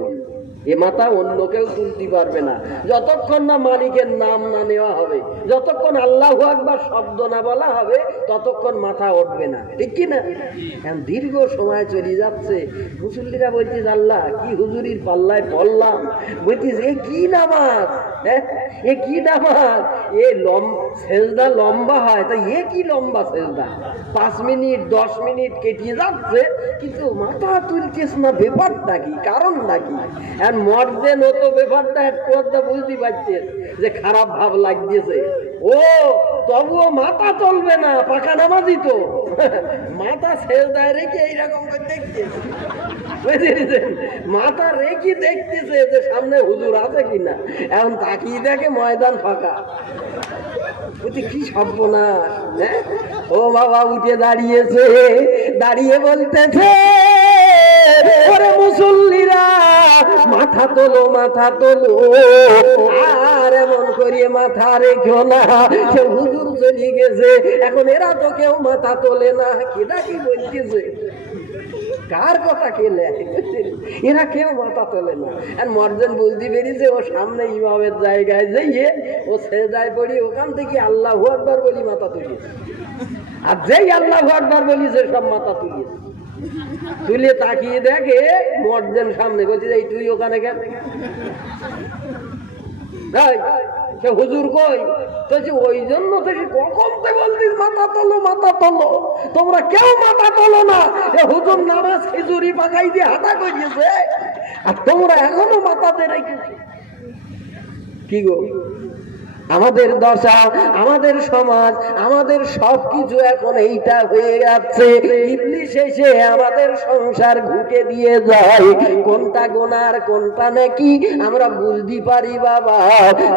এ মাথা অন্য কেউ তুলতে পারবে না যতক্ষণ না মালিকের নাম না নেওয়া হবে, যতক্ষণ আল্লাহু আকবার শব্দ না বলা হবে ততক্ষণ মাথা উঠবে না, ঠিক কি না? এখন দীর্ঘ সময় চলে যাচ্ছে, মুসল্লিরা বলছিস আল্লাহ কি হুজুরির পাল্লায় পড়লাম, বলছিস এ কি নামাজ, এ কি নামাজ, এ সেজদা লম্বা হয়, তা এ কি লম্বা সেজদা, 5 মিনিট 10 মিনিট কেটে যাচ্ছে কিন্তু মাথা তুলছিস না, ব্যাপারটা কি, কারণ নাকি? মর্দে নত ব্যাপারটা একটু বুঝতে পারছিস যে খারাপ ভাব লাগতেছে, ও তবুও মাথা চলবে না, পাকা নামাজি তো মাথা সেজদায় রেখে এইরকম দেখতেছে, বুঝেছেন? মাথা রেখে দেখতেছে যে সামনে হুজুর আছে কিনা। এখন তাকিয়ে দেখে ময়দান ফাঁকা, কি সর্বনাশ। ও বাবা উঠে দাঁড়িয়েছে, দাঁড়িয়ে বলতেছে ওরে মুসল্লিরা মাথা তোলো, মাথা তোলো, আর এমন করিয়ে মাথা রেখো না, সে হুজুর চলে গেছে, এখন এরা তো কেউ মাথা তোলে না। কেটা কি বলতেছে, কার কথা কেলে, এরা কেউ মাথা তোলে না। আর মর্জন বুঝতে পেরেছে ও সামনে ইমামের জায়গায় যাইয়ে ও সেজদায় পড়ি, ওখান থেকে আল্লাহু আকবার বলি মাথা তুলিয়েছে, আর যেই আল্লাহু আকবার বলিছে সব মাথা তুলিয়েছে। তুলে তাকিয়ে দেখে মর্জন সামনে, বলছে এই তুই ওখানে কেন, সে হুজুর কই? বলছে ওই জন্য থেকে কখন তো বলতিস মাথা তোলো, মাথা তোলো, তোমরা কেউ মাথা তোলো না, এ হুজুর নামাজ খিচুড়ি পাকাই দিয়ে হাঁটা করিয়েছে আর তোমরা এখনো মাথাতে রেখেছো। কি গো, আমাদের দশা, আমাদের সমাজ, আমাদের সবকিছু এখন এইটা হয়ে যাচ্ছে। ইবলিস এসে আমাদের সংসার ঘুটে দিয়ে যায়, কোনটা গোনার কোনটা নাকি আমরা বুঝতে পারি বাবা।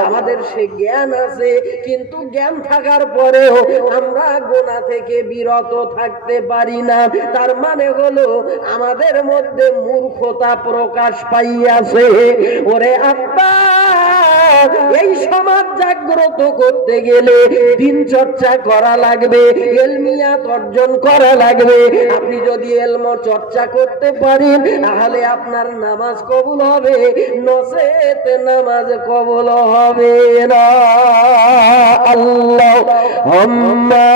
আমাদের সে জ্ঞান আছে, কিন্তু জ্ঞান থাকার পরেও আমরা গোনা থেকে বিরত থাকতে পারি না। তার মানে হলো আমাদের মধ্যে মূর্খতা প্রকাশ পাইয়াছে। ওরে আব্বা, এই সমাজ জাগ্রত করতে গেলে দিন চর্চা করা লাগবে, এলমিয়াত অর্জন করা লাগবে। আপনি যদি এলম চর্চা করতে পারেন তাহলে আপনার নামাজ কবুল হবে, নচেত নামাজ কবুল হবে না। আল্লাহুম্মা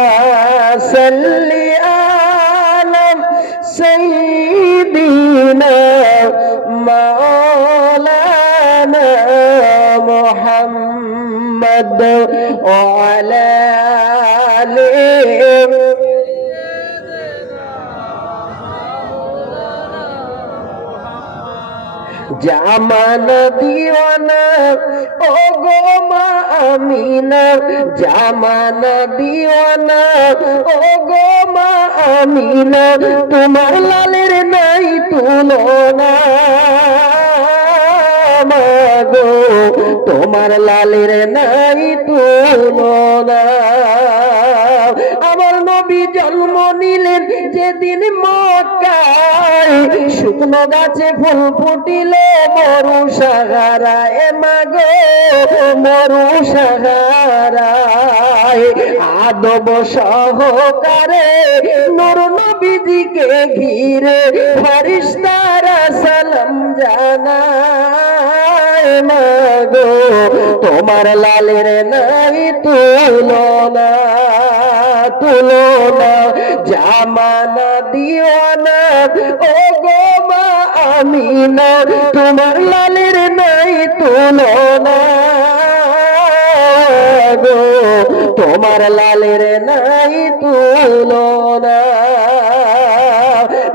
সাল্লি আলা সাইয়্যিদিনা মাওলানা মুহাম্মদ ওয়া আলা আলিহি জামানা দিওয়ানা ও গো মা আমিনা, জামানা দিওয়ানা ও গো মা আমিনা, তোমার লালের নাই তুলনা মাগো, তোমার লালের নাই তুলনা। আমার নবী জন্ম নিলেন যেদিন মক্কায়, শুকনো গাছে ফুল ফুটিল মরু সাহারায় মাগো, মরু সাহারায় আদব সহকারে নূর নবীজিকে ঘিরে ফেরেশতারা সালাম জানায় মাগো, তোমার লালের নাই তুলনা তুলনা। জামানা দিওয়ানা ও গো মা আমিনা, তোমার লালের নাই তুলনা গো, তোমার লালের নাই তুলনা।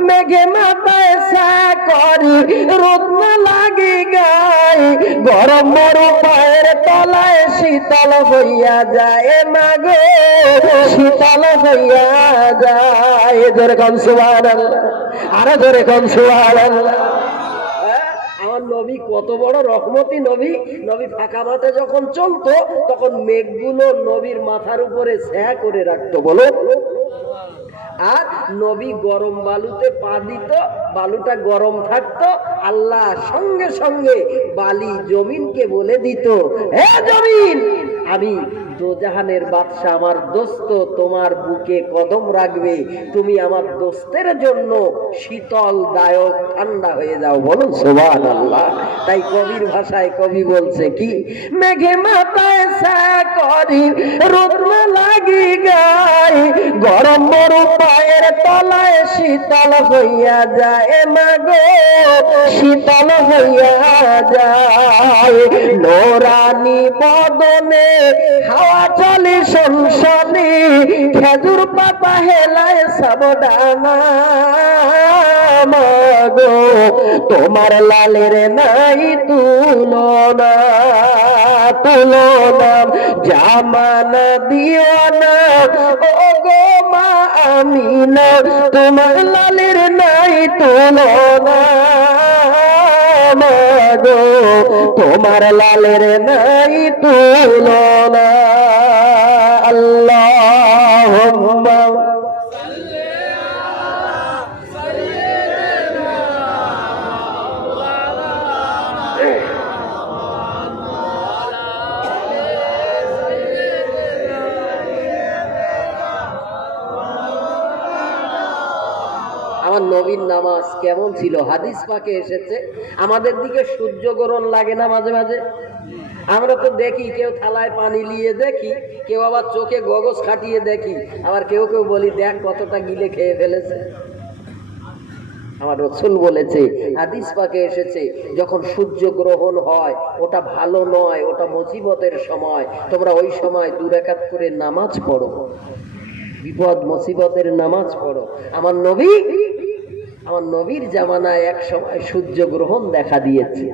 মেঘে মাথায় সা করি রোদ না লাগে গায়ে, গরম মরু পায়ের তলায় শীতল হইয়া যায় মাগো, শীতল হইয়া যায়। জোরে কম সুবহানাল্লাহ, আরো জোরে কম সুবহানাল্লাহ। আমার নবী কত বড় রহমতি নবী। নবী ফাঁকা মাঠে যখন চলতো তখন মেঘগুলো নবীর মাথার উপরে ছায়া করে রাখতো, বলো। আর নবী গরম বালুতে পা দিত, বালুটা গরম থাকতো, আল্লাহ সঙ্গে সঙ্গে বালি জমিনকে বলে দিত, হে জমিন, আমি দোজাহানের বাদশা আমার দোস্ত তোমার বুকে কদম রাখবে, তুমি আমার দোস্তের জন্য শীতল দায়ক ঠান্ডা হয়ে যাও, বলুন সুবহানাল্লাহ। তাই কবির ভাষায় কবি বলছে কি, মেঘে মাথায় ছায়া করি রোদ না লাগি গায়ে, গরম মরু পায়ের তলায় শীতল হইয়া যায় মাগো, শীতল হইয়া যায়। নোরানি বদনে হাওয়া চলে সনসনে, খেজুর পাতা হেলায় সাবধানা মাগো, তোমার লালের নাই তুলনা তুলনা। জামানা দিওয়ানা ও গো মা আমিনা, তোমার লালের নাই তুলনা মাগো, তোমার লালের নাই তুলনা। আল্লাহুম্মা আমার নবীর নামাজ কেমন ছিল হাদিস পাকে এসেছে। আমাদের দিকে সূর্য গ্রহণ লাগে না মাঝে মাঝে? আমরা তো দেখি কেউ থালায় পানি নিয়ে দেখি, কেউ আবার চোখে গগজ খাটিয়ে দেখি, আবার কেউ কেউ বলি দেখ কতটা গিলে খেয়ে ফেলেছে। আমার রাসূল বলেছে, হাদিস পাকে এসেছে, যখন সূর্য গ্রহণ হয় ওটা ভালো নয়, ওটা মুসিবতের সময়, তোমরা ওই সময় 2 রাকাত করে নামাজ পড়ো, বিপদ মুসিবতের নামাজ পড়ো। আমার নবীর জামানায় এক সময় সূর্য গ্রহণ দেখা দিয়েছে।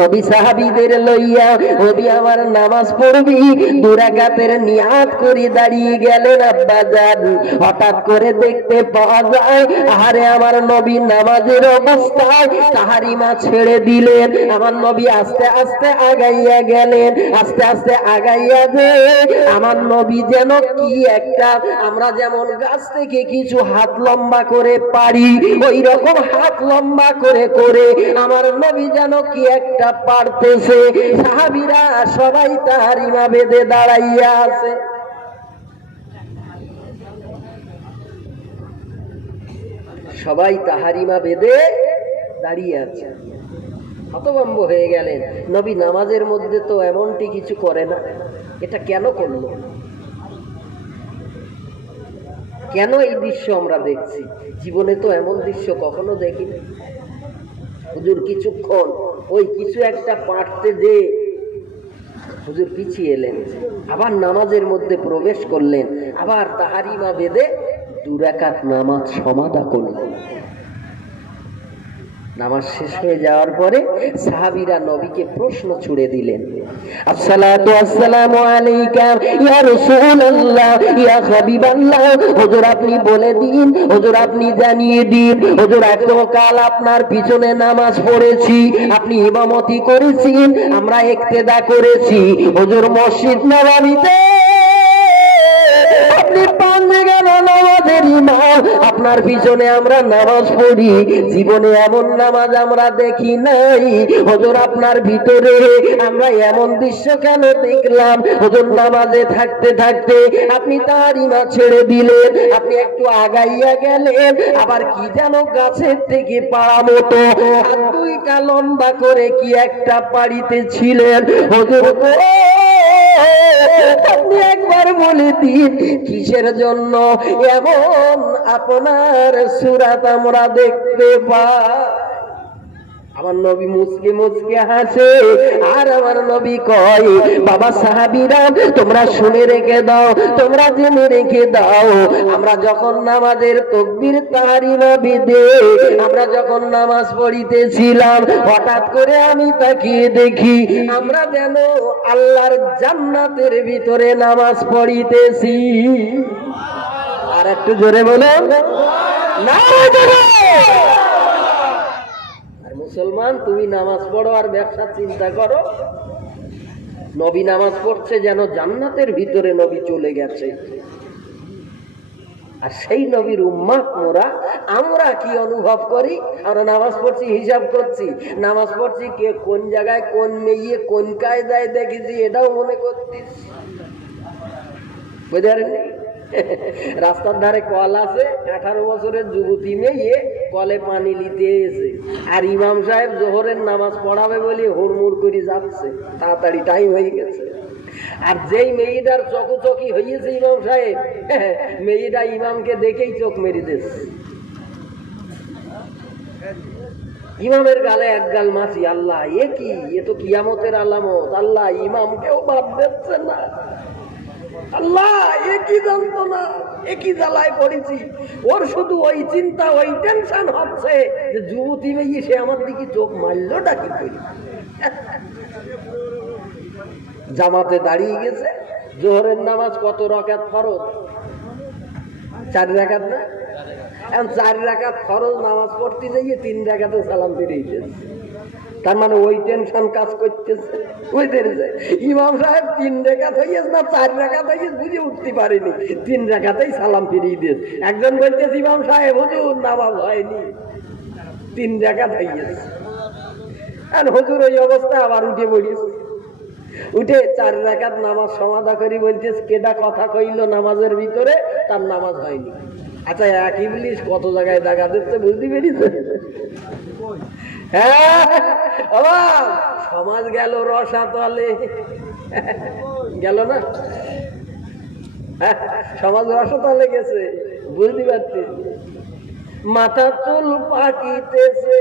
নবী সাহাবীদের লইয়া নবী আমার নামাজ পড়বি 2 রাকাতের নিয়াত করে দাঁড়িয়ে গেলেন আব্বাজান। হঠাৎ করে দেখতে পাওয়া যায় আরে আমার নবী নামাজের অবস্থায় তাহারিমা ছেড়ে দিলেন। আমার নবী আস্তে আস্তে আগাইয়া গেলেন, আস্তে আস্তে আগাইয়া যে আমার নবী যেন কি একটা, আমরা যেমন গাছ থেকে কিছু হাত লম্বা করে পারি ওই রকম হাত লম্বা করে করে আমার নবী যেন কি একটা পারতেছে, সাহাবীরা সবাই তাহারিমা বেঁধে দাঁড়াইয়া আছে। সবাই তাহারিমা বেঁধে দাঁড়িয়ে আছে, হতভম্ব হয়ে গেলেন। নবী নামাজের মধ্যে তো এমনটি কিছু করে না, এটা কেন করলো? কেন এই দৃশ্য আমরা দেখছি? জীবনে তো এমন দৃশ্য কখনো দেখিনি। হুজুর কিছুক্ষণ ওই কিছু একটা পাঠতে যে হুজুর পিছিয়ে এলেন, আবার নামাজের মধ্যে প্রবেশ করলেন, আবার তাহারিমা বেঁধে 2 রাকাত নামাজ সমাধা করলেন। নামাজ শেষ হয়ে যাওয়ার পরে সাহাবীরা নবীকে প্রশ্ন ছুড়ে দিলেন, আসসালাতু আসসালামু আলাইকা ইয়া রাসূলুল্লাহ ইয়া হাবিবাল্লাহ। হুজুর আপনি বলে দিন, হুজুর আপনি জানিয়ে দিন, হুজুর এতকাল আপনার পিছনে নামাজ পড়েছি, আপনি ইমামতি করেছেন, আমরা ইক্তেদা করেছি। হুজুর মসজিদ নববীতে আপনি 5 জায়গায় নামাজের ইমাম, আপনার পিছনে আমরা নামাজ পড়ি, জীবনে এমন নামাজ আমরা দেখি নাই। হুজুর আপনার ভিতরে আমরা এমন দৃশ্য কেন দেখলাম? হুজুর নামাজে থাকতে থাকতে আপনি তাহারিমা ছেড়ে দিলেন, আপনি একটু আগাইয়া গেলেন, আবার কি যেন গাছের থেকে পাড়া মতো আর 2টা লম্বা করে কি একটা পাড়িতে ছিলেন। হুজুর আপনি একবার বলে দিন, কিসের জন্য এমন আপনার সূরাত আমরা দেখতে পাই? আমার নবী মুচকে মুচকে হাসে, আর আমার নবী কয়, বাবা সাহাবীরা তোমরা শুনে রেখে দাও, তোমরা জেনে রেখে দাও, আমরা যখন নামাজের তাকবীর তাহরিমা বেঁধে আমরা যখন নামাজ পড়িতেছিলাম, হঠাৎ করে আমি তাকিয়ে দেখি আমরা যেন আল্লাহর জান্নাতের ভিতরে নামাজ পড়িতেছি। আর একটু জোরে বলেন না। মুসলমান, তুমি নামাজ পড়ো আর ব্যবসা চিন্তা করো। নবী নামাজ পড়ছে যেন জান্নাতের ভিতরে নবী চলে গেছে। আর সেই নবীর উম্মত মোরা, আমরা কি অনুভব করি? আমরা নামাজ পড়ছি, হিসাব করছি, নামাজ পড়ছি কে কোন জায়গায় কোন মেয়ে কোন কায়দায় দেখেছি এটাও মনে করতিস। বুঝতে পারেননি? রাস্তার ধারে কল আছে, 18 বছরের যুবতী মেয়ে কলে পানি নিতে এসে, আর ইমাম সাহেব জোহরের নামাজ পড়াবে বলে হুড়মুড় করে যাচ্ছে, তাড়াতাড়ি টাইম হয়ে গেছে। আর যেই মেয়েটার চকচকি হয়েছে ইমাম সাহেব, মেয়েটা ইমামকে দেখেই চোখ মেরে দিচ্ছে। ইমামের গালে এক গাল মাছি। আল্লাহ, এ কি? এ তো কিয়ামতের আলামত। আল্লাহ, ইমামকেও বাদ দিচ্ছে না। আল্লাহ, এ কি জানতো না, এ কি জ্বালায় পড়েছি। ওর শুধু ওই চিন্তা, ওই টেনশন হচ্ছে যে যুবতী মেয়ে সে আমার দিকে চোখ মারলোটা কি করে। জামাতে দাঁড়িয়ে গেছে, জোহরের নামাজ কত রাকাত ফরজ? 4 রাকাত না? এখন 4 রাকাত ফরজ নামাজ পড়তে যাইয়ে 3 রাকাতে সালাম ফিরিয়ে দিয়েছে। তার মানে ওই টেনশন কাজ করতেছে। ইমাম সাহেব 3 রাকাত হইয়েছে না 4 রাকাত হইয়েছে বুঝে উঠতে পারেনি, 3 রাকাতেই সালাম ফিরিয়ে দিয়েছে। একজন বলতেছে, ইমাম সাহেব হুজুর নামাজ হয়নি, 3 রাকাত হইয়েছে। আর হুজুর ওই অবস্থা আবার উঠে পড়িয়েছে, উঠে 4 রাকাত নামাজ সমাধা করি বলতেছে, কেডা কথা কইল নামাজের ভিতরে, তার নামাজ হয়নি। আচ্ছা, এক ইবলিশ কত জায়গায় দাগা দিচ্ছে বুঝতে পেরেছে? হ্যাঁ, সমাজ গেল রসাতলে, গেল না? সমাজ রসাতলে গেছে, বুঝতে পারছি। মাথা চুল পাকিতেছে,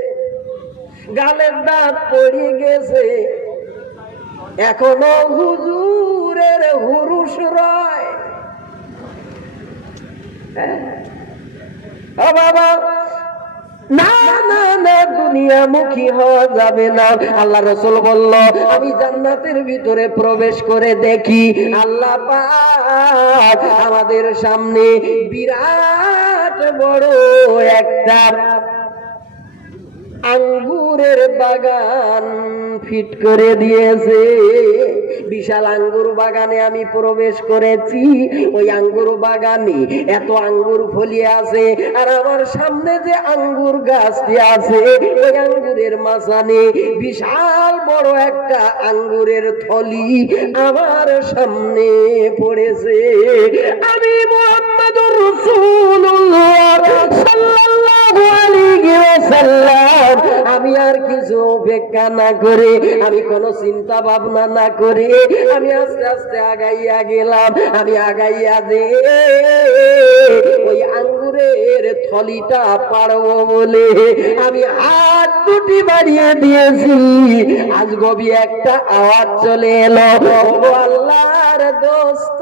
গালের দাঁত পড়ে গেছে, এখনো হুজুরের হুরুস রয়। ও বাবা, না না না, দুনিয়ামুখী হওয়া যাবে না। আল্লাহ রাসূল বলল, আমি জান্নাতের ভিতরে প্রবেশ করে দেখি আল্লাহ পাক আমাদের সামনে বিরাট বড় একটা আঙ্গুরের বাগান ফিট করে দিয়েছে। বিশাল আঙ্গুর বাগানে আমি প্রবেশ করেছি। ওই আঙ্গুর বাগানে এত আঙ্গুর ফলিয়ে আছে, আর আমার সামনে যে আঙ্গুর গাছটি আছে ওই আঙ্গুরের মাঝখানে বিশাল বড় একটা আঙ্গুরের থলি আমার সামনে পড়েছে। আমি মুহাম্মাদুর রাসূলুল্লাহ সাল্লাল্লাহু আলাইহি ওয়াসাল্লাম, আমি আর কিছু অপেক্ষা না করে, আমি কোনো চিন্তা ভাবনা না করে আমি আস্তে আস্তে আগাইয়া গেলাম। আমি আগাইয়া যে ওই আঙ্গুরের থলিটা পারবো বলে আমি হাত দুটি বাড়িয়ে দিয়েছি। আজগবি একটা আওয়াজ চলে এলো, ও আল্লাহর দোস্ত,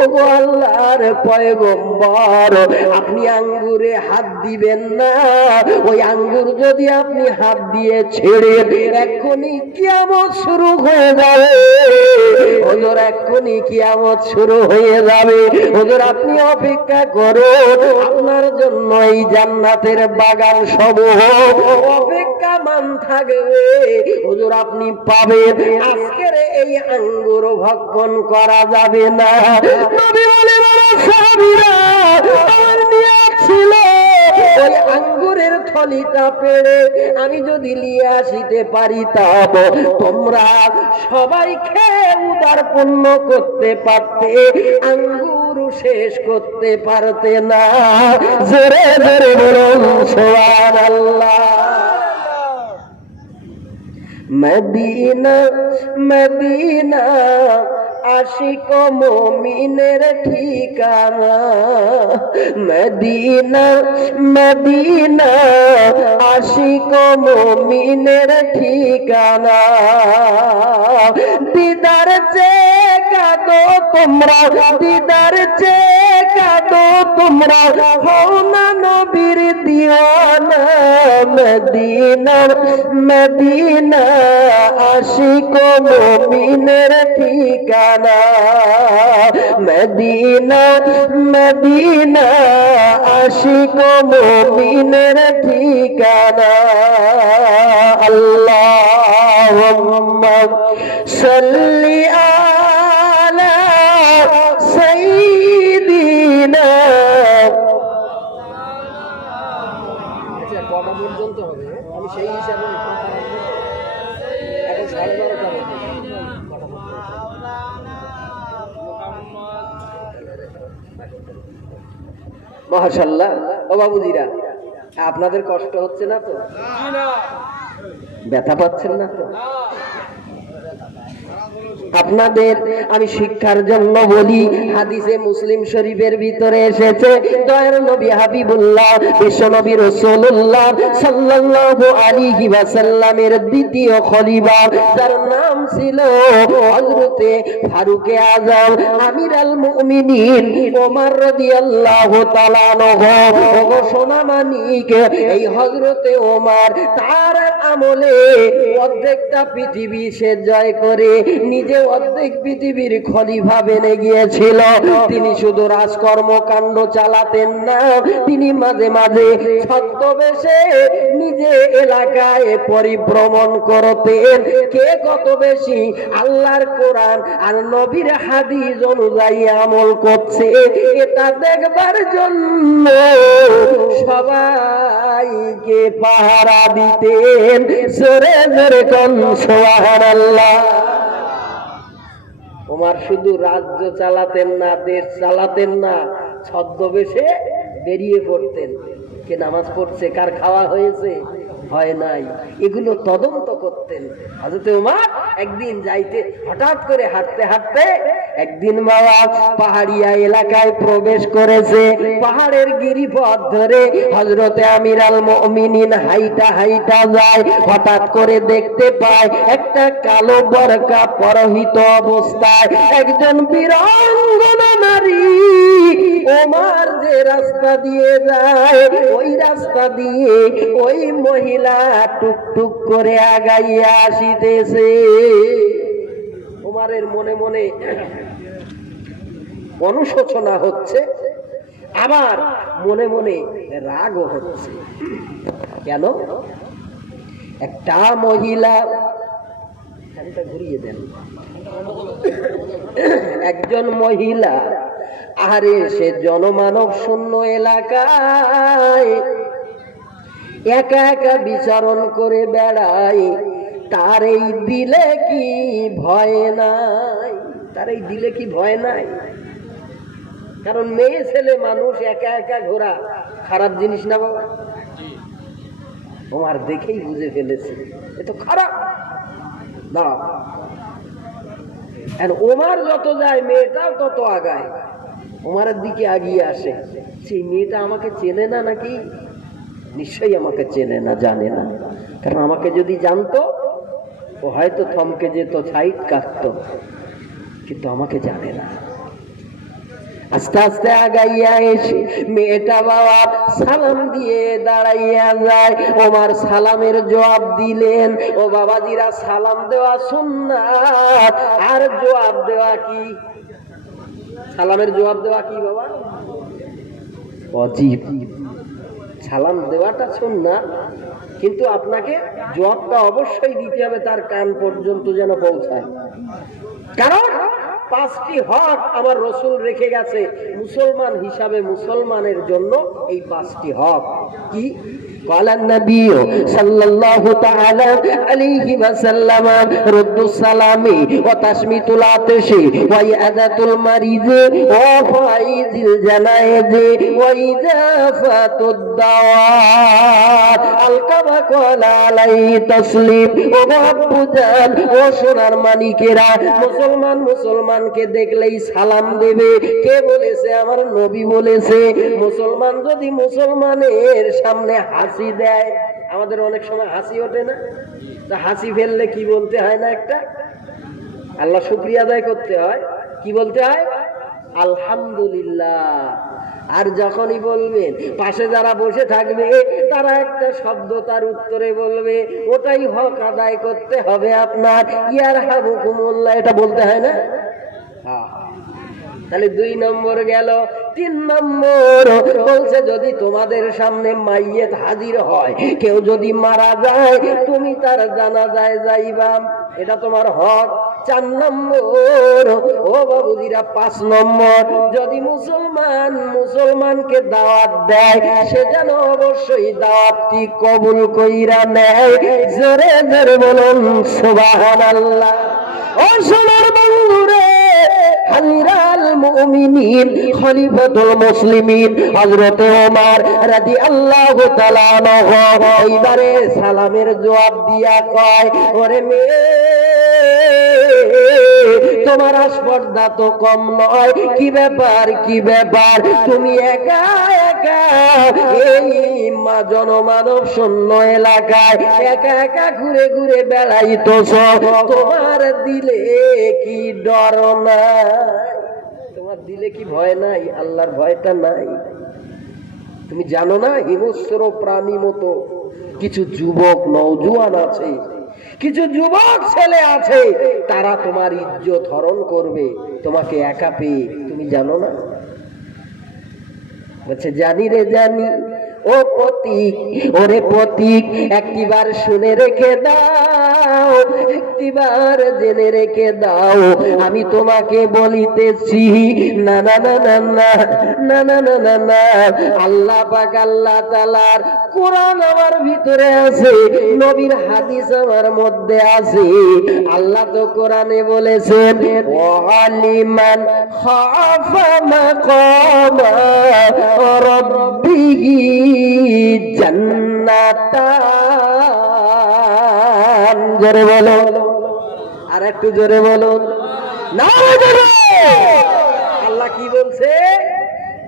ও আল্লাহর পয়গম্বর, আপনি আঙ্গুরে হাত দিবেন না। ওই আঙ্গুর যদি আপনি হাত দিয়ে ছেড়ে এক্ষুনি কিয়ামত শুরু হয়ে যাবে। হুজুর, এক্ষুনি কিয়ামত শুরু হয়ে যাবে। হুজুর, আপনি অপেক্ষা করুন, আপনার জন্য এই জান্নাতের বাগান সমূহ অপেক্ষামান থাকবে। হুজুর, আপনি পাবেন। আজকের এই আঙ্গুর ভক্ষণ করা যাবে না। নবী বলে, সাহাবীরা আমার নিয়ত ছিল ওই আঙ্গুরের থলিটা পেড়ে আমি যদি নিয়ে আসিতে পারিতাম, তোমরা সবাই খেয়ে উদার পূর্ণ করতে পারতে, আঙ্গুর শেষ করতে পারতে না। জোরে জোরে বলুন সুবহানাল্লাহ। মদিনা মদিনা আশিক মুমিনের ঠিকানা, মদিনা মদিনা আশিক মুমিনের ঠিকানা। দিদার চেয়ে কাঁদো তোমরা, দিদার চেয়ে কাঁদো তোমরা, হও না নবীর দিওয়ানা। মদিনা মদিনা আশিক মুমিনের ঠিকানা, মদিনা মদিনা আশিক মুমিনের ঠিকানা। আল্লাহুম্মা সাল্লি আলা সাইয়্যিদিনা। কটা পর্যন্ত হবে আমি সেই হিসাবে এখন 12:30 মাশাআল্লাহ। ও বাবুজিরা, আপনাদের কষ্ট হচ্ছে না তো? ব্যথা পাচ্ছেন না তো? আপনাদের আমি শিক্ষার জন্য বলি, হাদিসে মুসলিম শরীফের ভিতরে এসেছে, দয়ার নবী হাবিবুল্লাহ বিশ্ব নবী রাসূলুল্লাহ সাল্লাল্লাহু আলাইহি ওয়াসাল্লামের দ্বিতীয় খলিফা, যার নাম ছিল হযরতে ফারুকে আযম আমিরুল মুমিনিন ওমর রাদিয়াল্লাহু তাআলা আনহু। ও সোনা মানিক, এই হযরতে ওমর তার আমলে অর্ধেকটা পৃথিবী সে জয় করে নিজে অর্ধেক পৃথিবীর খলিফা বেনে গিয়েছিল। তিনি শুধু রাজকর্ম কাণ্ড চালাতেন না, তিনি মাঝে মাঝে ছদ্মবেশে নিজে এলাকায় পরিভ্রমণ করতেন। কে কত বেশি আল্লাহর কোরআন আর নবীর হাদিস অনুযায়ী আমল করছে এটা দেখবার জন্য সবাইকে পাহারা দিতেন। জোরে জোরে কোন সুবহানাল্লাহ। ওমর শুধু রাজ্য চালাতেন না, দেশ চালাতেন না, ছদ্মবেশে বেরিয়ে পড়তেন। কে নামাজ পড়ছে, কার খাওয়া হয়েছে, হয় নাই, এগুলো তদন্ত করতেন। হযরত ওমর একদিন যাইতে হঠাৎ করে হাঁটতে হাঁটতে একদিন বাবা পাহাড়িয়া এলাকায় প্রবেশ করেছে। পাহাড়ের গিরিপথ ধরে হযরতে আমিরুল মুমিনিন হাইটা হাইটা যায়। হঠাৎ করে দেখতে পায় একটা কালো বরকা পরহিত অবস্থায় একজন বীরাঙ্গনা নারী ওমর যে রাস্তা দিয়ে যায় ওই রাস্তা দিয়ে ওই মহিলা টুকটুক করে আগাইয়া আসিতেছে। ওমরের মনে মনে অনুশোচনা হচ্ছে, আবার মনে মনে রাগও হচ্ছে। কেন? একটা মহিলা ফ্যানটা ঘুরিয়ে দেন। একজন মহিলা আরে সে জনমানব শূন্য এলাকায় একা একা বিচরণ করে বেড়ায়, তার এই দিলে কি ভয় নাই? তার এই দিলে কি ভয় নাই? কারণ মেয়ে ছেলে মানুষ একা একা ঘোরা খারাপ জিনিস না বাবা? ওমার দেখেই বুঝে ফেলেছে এ তো খারাপ না। ওমার যত যায় মেয়েটাও তত আগায়, ওমারের দিকে আগিয়ে আসে। সেই মেয়েটা আমাকে চেনে না নাকি? নিশ্চয়ই আমাকে চেনে না, জানে না। কারণ আমাকে যদি জানতো ও হয়তো থমকে যেত, সাইড কাটতো, কিন্তু আমাকে জানে না। আস্তে আস্তে আগাইয়া এসে মেয়েটা বাবা সালাম দিয়ে দাঁড়াইয়া যায়। ওমার সালামের জবাব দিলেন। ও বাবাজিরা, সালাম দেওয়া সুন্নাত, আর জবাব দেওয়া কি? সালামের জবাব দেওয়া কি বাবা? ওয়াজিব। সালাম দেওয়াটা সুন্নাত, কিন্তু আপনাকে জবাবটা অবশ্যই দিতে হবে, তার কান পর্যন্ত যেন পৌঁছায়। কারণ 5টি হক আমার রসুল রেখে গেছে মুসলমান হিসাবে। মুসলমানের জন্য এই 5টি হক কি? قال النبي صلى الله تعالى عليه وسلم رد السلام وتشميت العطش وإعادة المريض وفائز الجنائز وإضافة الدعوات الكما قال عليه تسليم ومحبوبان وشنار মানিকেরা, মুসলমানকে দেখলেই সালাম দেবে। কে বলেছে? আমার নবী বলেছে। মুসলমান যদি মুসলমানের সামনে হাসি দেয়, আমাদের অনেক সময় হাসি ওঠে না, তা হাসি ফেললে কি বলতে হয় না? একটা আল্লাহ শুকরিয়া আদায় করতে হয়। কি বলতে হয়? আলহামদুলিল্লাহ। আর যখনই বলবেন, পাশে যারা বসে থাকবে তারা একটা শব্দ তার উত্তরে বলবে, ওটাই হক আদায় করতে হবে আপনার। ইয়ারহামুকুমুল্লাহ, এটা বলতে হয় না? তাহলে 2 নম্বর গেল। 3 নম্বর বলছে, যদি তোমাদের সামনে মাইয়েত হাজির হয়, কেউ যদি মারা যায়, তুমি তার জানাজায় যাইবা, এটা তোমার হক। 4 নম্বর ও বাবুজিরা, 5 নম্বর, যদি মুসলমানকে দাওয়াত দেয়, সে যেন অবশ্যই দাওয়াতটি কবুল কইরা নেয়। জোরে জোরে বলুন সুবহানাল্লাহ। ও সোনার বন্ধুরে, আমিরাল মুমিনিন খলিফাতুল মুসলিমিন হযরতে ওমর রাদিয়াল্লাহু তাআলা আনহু এইবারে সালামের জবাব দিয়া কয়, ওরে মেয়ে, তোমার স্পর্ধা তো কম নয়। কি ব্যাপার, কি ব্যাপার? তুমি একা একা এই জনমানব শূন্য এলাকায় একা একা ঘুরে ঘুরে বেড়াইতেছ, তোমার দিলে কি ডর নাই? তোমার দিলে কি ভয় নাই? আল্লাহর ভয়টা নাই? তুমি জানো না, হিংস্র প্রাণী মতো কিছু যুবক নওজোয়ান আছে, কিছু যুবক ছেলে আছে, তারা তোমার ইজ্জত হরণ করবে তোমাকে একা পেয়ে। তুমি জানো না? বলছে, জানি রে জানি। ও প্রতীক, ওরে প্রতীক, একটিবার শুনে রেখে দাও, একটিবার জেনে রেখে দাও, আমি তোমাকে বলিতেছি, না না না না না না না না না না, আল্লাহ পাক আল্লাহ তাআলার কোরআন আমার ভিতরে আছে, নবীর হাদিস আমার মধ্যে আছে। আল্লাহ তো কোরআনে বলেছেন, ওয়ালিমান খাফা মাকামা রাব্বিহি জান্নাতান। জোরে বলো, আর একটু জোরে বলুন না। আল্লাহ কি বলছে?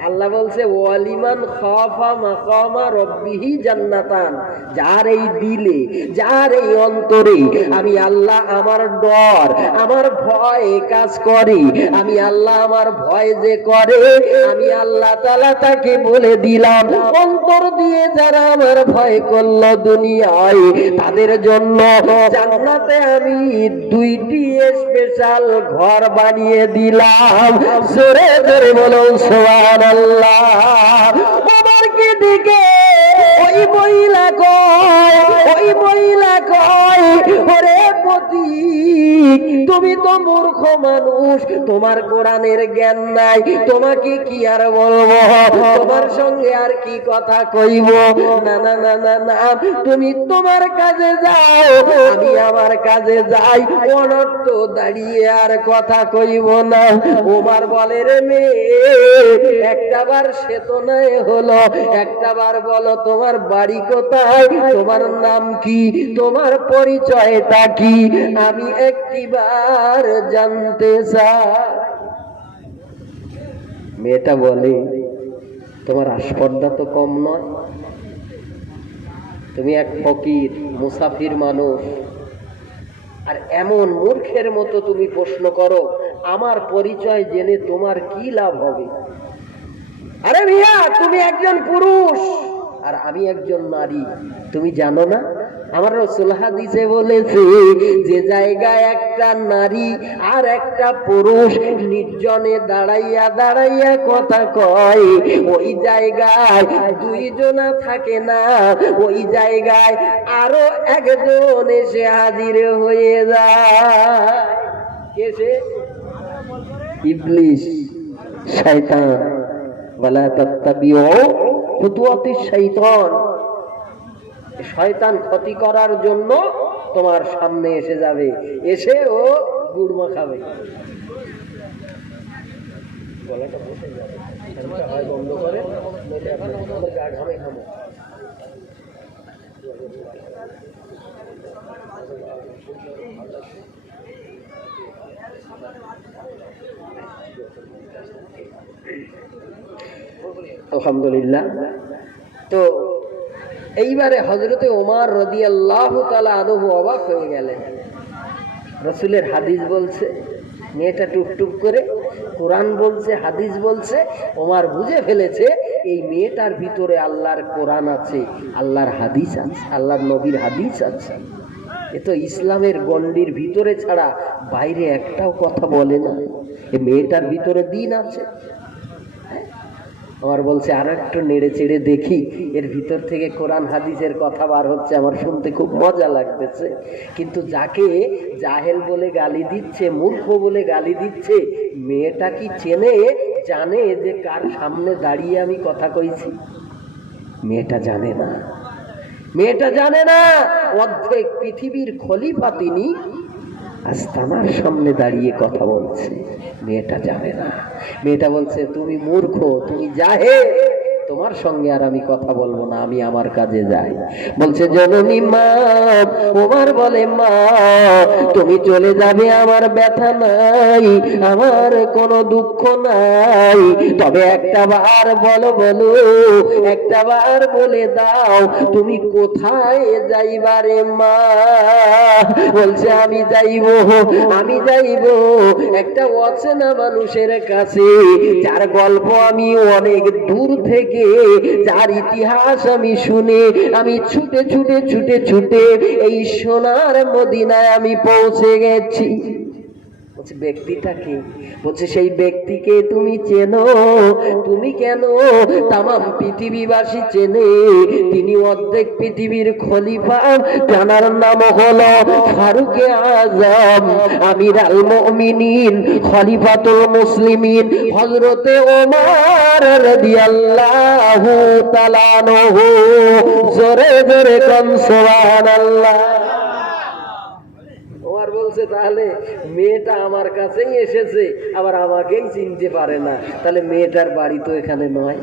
আল্লাহ বলছে, ওয়ালিমান খাফা মাকামা রাব্বিহি জান্নাতান। যার এই দিলে, যার এই অন্তরে আমি আল্লাহ আমার ডর, আমার ভয় কাজ করে, আমি আল্লাহ আমার ভয় যে করে, আমি আল্লাহ তাআলা তাকে বলে দিলাম, অন্তর দিয়ে যারা আমার ভয় করলো দুনিয়ায়, তাদের জন্য জান্নাতে আমি 2টি স্পেশাল ঘর বানিয়ে দিলাম। জোরে জোরে বলুন সুবহানাল্লাহ। বাবারকে দিকে ওই মহিলা কয়, ওরে পথিক, তুমি তো মূর্খ মানুষ, তোমার কোরআনের জ্ঞান নাই, তোমাকে কি আর বলবো, তোমার সঙ্গে আর কি কথা কইব। না না না না না, তুমি তোমার কাজে যাও, আমি আমার কাজে যাই, অনর্থ দাঁড়িয়ে আর কথা কইব না। ওমর বলে, রে মেয়ে, একটাবার সে তো নাই হলো, একটাবার বলো তোমার বাড়ি কোথায়, তোমার নাম কি, তোমার পরিচয়টা কি, আমি একটিবার জানতে চাই। মেয়েটা বলে, তোমার আসপর্দা তো কম নয়, তুমি এক ফকির মুসাফির মানুষ, আর এমন মূর্খের মতো তুমি প্রশ্ন করো, আমার পরিচয় জেনে তোমার কি লাভ হবে? আরে মিয়া, তুমি একজন পুরুষ আর আমি একজন নারী, তুমি জানো না আমার রাসূল হাদিসে বলেছে, যে জায়গায় একটা নারী আর একটা পুরুষ নির্জনে দাঁড়াইয়া দাঁড়াইয়া কথা কয়, ওই জায়গায় দুইজনা থাকে না, ওই জায়গায় আরো একজন এসে হাজির হয়ে যায়। কে সে? ইবলিস, শয়তান। ওয়ালা তাত্তাবিউ খুতুওয়াতিশ শাইতান। শয়তান ক্ষতি করার জন্য তোমার সামনে এসে যাবে, এসে ও গুড় মাখাবে। গলাটা বসে যাবে, ফ্যানটা হয় বন্ধ করে, নইলে আপনার গা ঘামে ঘামে। আলহামদুলিল্লাহ। তো এইবারে হযরতে ওমর রাদিয়াল্লাহু তাআলা আনহু অবাক হয়ে গেলেন। রাসূলের হাদিস বলছে, মেয়েটা টুকটুক করে কোরআন বলছে, হাদিস বলছে। ওমর বুঝে ফেলেছে এই মেয়েটার ভিতরে আল্লাহর কোরআন আছে, আল্লাহর হাদিস আছে, আল্লাহর নবীর হাদিস আছে। এ তো ইসলামের গণ্ডির ভিতরে ছাড়া বাইরে একটাও কথা বলে না, এই মেয়েটার ভিতরে দিন আছে। আমার বলছে আর একটু নেড়ে চেড়ে দেখি, এর ভিতর থেকে কোরআন হাদিসের কথা বার হচ্ছে, আমার শুনতে খুব মজা লাগতেছে। কিন্তু যাকে জাহেল বলে গালি দিচ্ছে, মূর্খ বলে গালি দিচ্ছে, মেয়েটা কি চেনে, জানে যে কার সামনে দাঁড়িয়ে আমি কথা কইছি? মেয়েটা জানে না, মেয়েটা জানে না। অর্ধেক পৃথিবীর খলিফা তিনি, আজ তার সামনে দাঁড়িয়ে কথা বলছে, মেয়েটা জানে না। মেয়েটা বলছে, তুমি মূর্খ, তুমি জাহেল, তোমার সঙ্গে আর আমি কথা বলবো না, আমি আমার কাজে যাই। বলছে, জননী মা। ওমর বলে, মা তুমি চলে যাবে, আমার ব্যথা নাই, আমার কোনো দুঃখ নাই, তবে একটা বার বলো, বলো একটা বার বলে দাও, তুমি কোথায় যাইবারে মা? বলছে, আমি যাইব একটা অচেনা মানুষের কাছে, যার গল্প আমি অনেক দূর থেকে, যার ইতিহাস আমি শুনে, আমি ছুটে ছুটে ছুটে ছুটে এই সোনার মদিনায় আমি পৌঁছে গেছি। বলছে, ব্যক্তিটাকে? বলছে, সেই ব্যক্তিকে তুমি চেনো? তুমি কেন, তামাম পৃথিবীবাসী চেনে, তিনি অর্ধেক পৃথিবীর খলিফা, তার নাম হলো ফারুকে আজম, আমির আল মুমিনিন, খলিফাতুল মুসলিমিন, হযরতে ওমর রাদিয়াল্লাহু তাআলা আনহু। জোরে জোরে কোন সুবহানাল্লাহ। ওমর বলছে, তাহলে মেয়েটা আমার কাছেই এসেছে, আবার আমাকেই চিনতে পারে না, তাহলে মেয়েটার বাড়ি তো এখানে নয়।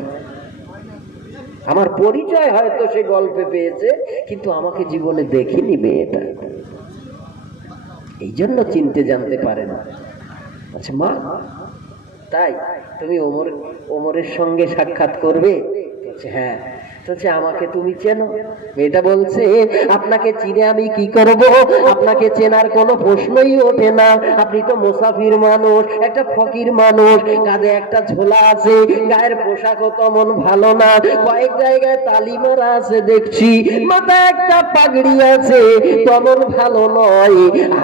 আমার পরিচয় হয়তো সে গল্পে পেয়েছে, কিন্তু আমাকে জীবনে দেখিনি মেয়েটা, এই জন্য চিনতে জানতে পারে না। আচ্ছা মা, তাই তুমি ওমরের সঙ্গে সাক্ষাৎ করবে? বলছে, হ্যাঁ। বলছে, আমাকে তুমি চেনো? মেয়েটা বলছে, আপনাকে চিনে আমি কি করব? আপনাকে চেনার কোনো প্রশ্নই ওঠে না, আপনি তো মুসাফির মানুষ, একটা ফকির মানুষ, কাঁধে একটা ঝোলা আছে, গায়ের পোশাকও তেমন ভালো না, কয়েক জায়গায় তালি মারা আছে দেখছি, মাথায় একটা পাগড়ি আছে, তেমন ভালো নয়।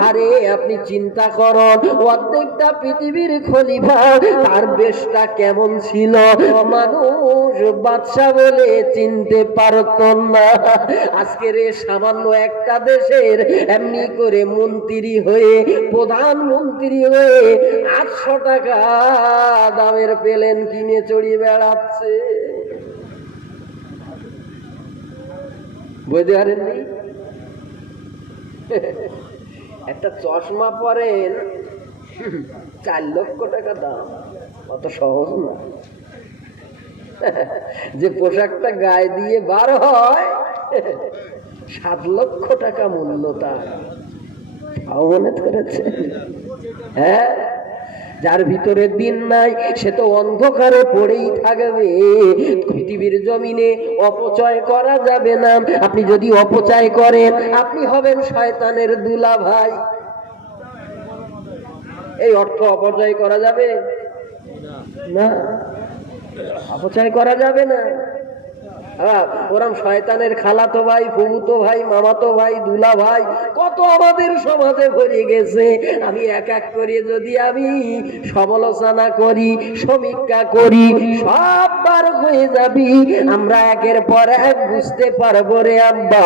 আরে আপনি চিন্তা করুন, অর্ধেকটা পৃথিবীর খলিফা, তার বেশটা কেমন ছিল? মানুষ বাদশা বলে চিন্তা চিনতে পারতো না। আজকের সামান্য একটা দেশের এমনি করে মন্ত্রী হয়ে, প্রধানমন্ত্রী হয়ে 800 টাকা দামের প্লেন কিনে চড়িয়ে বেড়াচ্ছে। বুঝতে পারেননি? একটা চশমা পরেন 4 লক্ষ টাকা দাম, অত সহজ না। যে পোশাকটা গায়ে দিয়ে বার হয় 7 লক্ষ টাকা মূল্য তার। মনে করেছে? হ্যাঁ, যার ভিতরে দিন নাই সে তো অন্ধকারে পড়েই থাকবে। পৃথিবীর জমিনে অপচয় করা যাবে না। আপনি যদি অপচয় করেন আপনি হবেন শয়তানের দুলাভাই। এই অর্থ অপচয় করা যাবে না, অপচয় করা যাবে না। ওরম শয়তানের খালাতো ভাই, ফুফুতো ভাই, মামাতো ভাই, দুলা ভাই কত আমাদের সমাজে ভরে গেছে। আমি এক এক করে যদি আমি সমালোচনা করি, সমীক্ষা করি, সব বার হয়ে যাবি। আমরা একের পর এক বুঝতে পারবো রে আব্বা।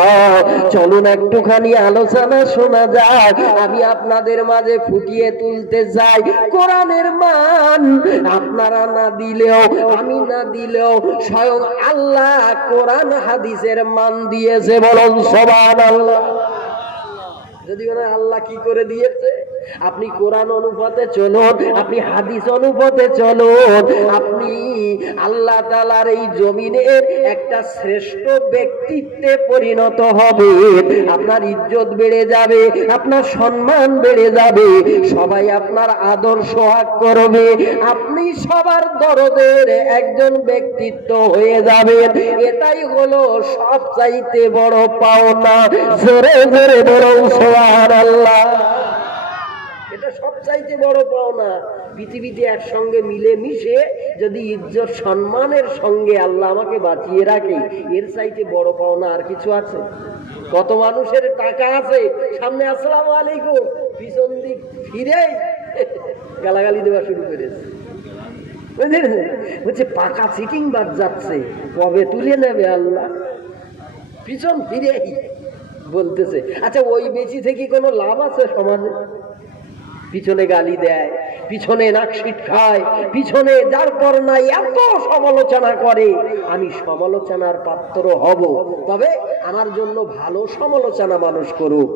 চলুন একটুখানি আলোচনা শোনা যায়। আমি আপনাদের মাঝে ফুটিয়ে তুলতে চাই কোরআনের মান। আপনারা না দিলেও, আমি না দিলেও স্বয়ং আল্লাহ কোরআন হাদিসের মান দিয়েছে। বলুন সুবহানাল্লাহ। যদি বলেন আল্লাহ কি করে দিয়েছে, আপনি কোরআন অনুপাতে চলুন, আপনি হাদিস অনুপাতে চলুন, আপনি আল্লাহ তাআলার এই জমিনের একটা শ্রেষ্ঠ ব্যক্তিত্বে পরিণত হবে। আপনার ইজ্জত বেড়ে যাবে, আপনার সম্মান বেড়ে যাবে, সবাই আপনার আদর সোহাগ করবে, আপনি সবার দরদের একজন ব্যক্তিত্ব হয়ে যাবেন। এটাই হলো সবচাইতে বড় পাওনা। জোরে জোরে বলুন সুবহানাল্লাহ। এটা সবচাইতে বড় পাওনা। পৃথিবীতে একসঙ্গে মিলে মিশে যদি ইজ্জত সম্মানের সঙ্গে আল্লাহ আমাকে বাঁচিয়ে রাখে, এর চাইতে বড় পাওনা আর কিছু আছে? কত মানুষের টাকা আছে, সামনে আসসালামু আলাইকুম, পিছন দিক ফিরে গালাগালি দেওয়া শুরু করেছে। বলছে পাকা চিটিং বাদ যাচ্ছে, কবে তুলে নেবে আল্লাহ? পিছন ফিরে বলতেছে। আচ্ছা, ওই বেশি থেকে কোনো লাভ আছে সমাজে? পিছনে গালি দেয়, পিছনে নাকশিট খায়, পিছনে যার পর নাই এত সমালোচনা করে। আমি সমালোচনার পাত্র হব, তবে আমার জন্য ভালো সমালোচনা মানুষ করুক।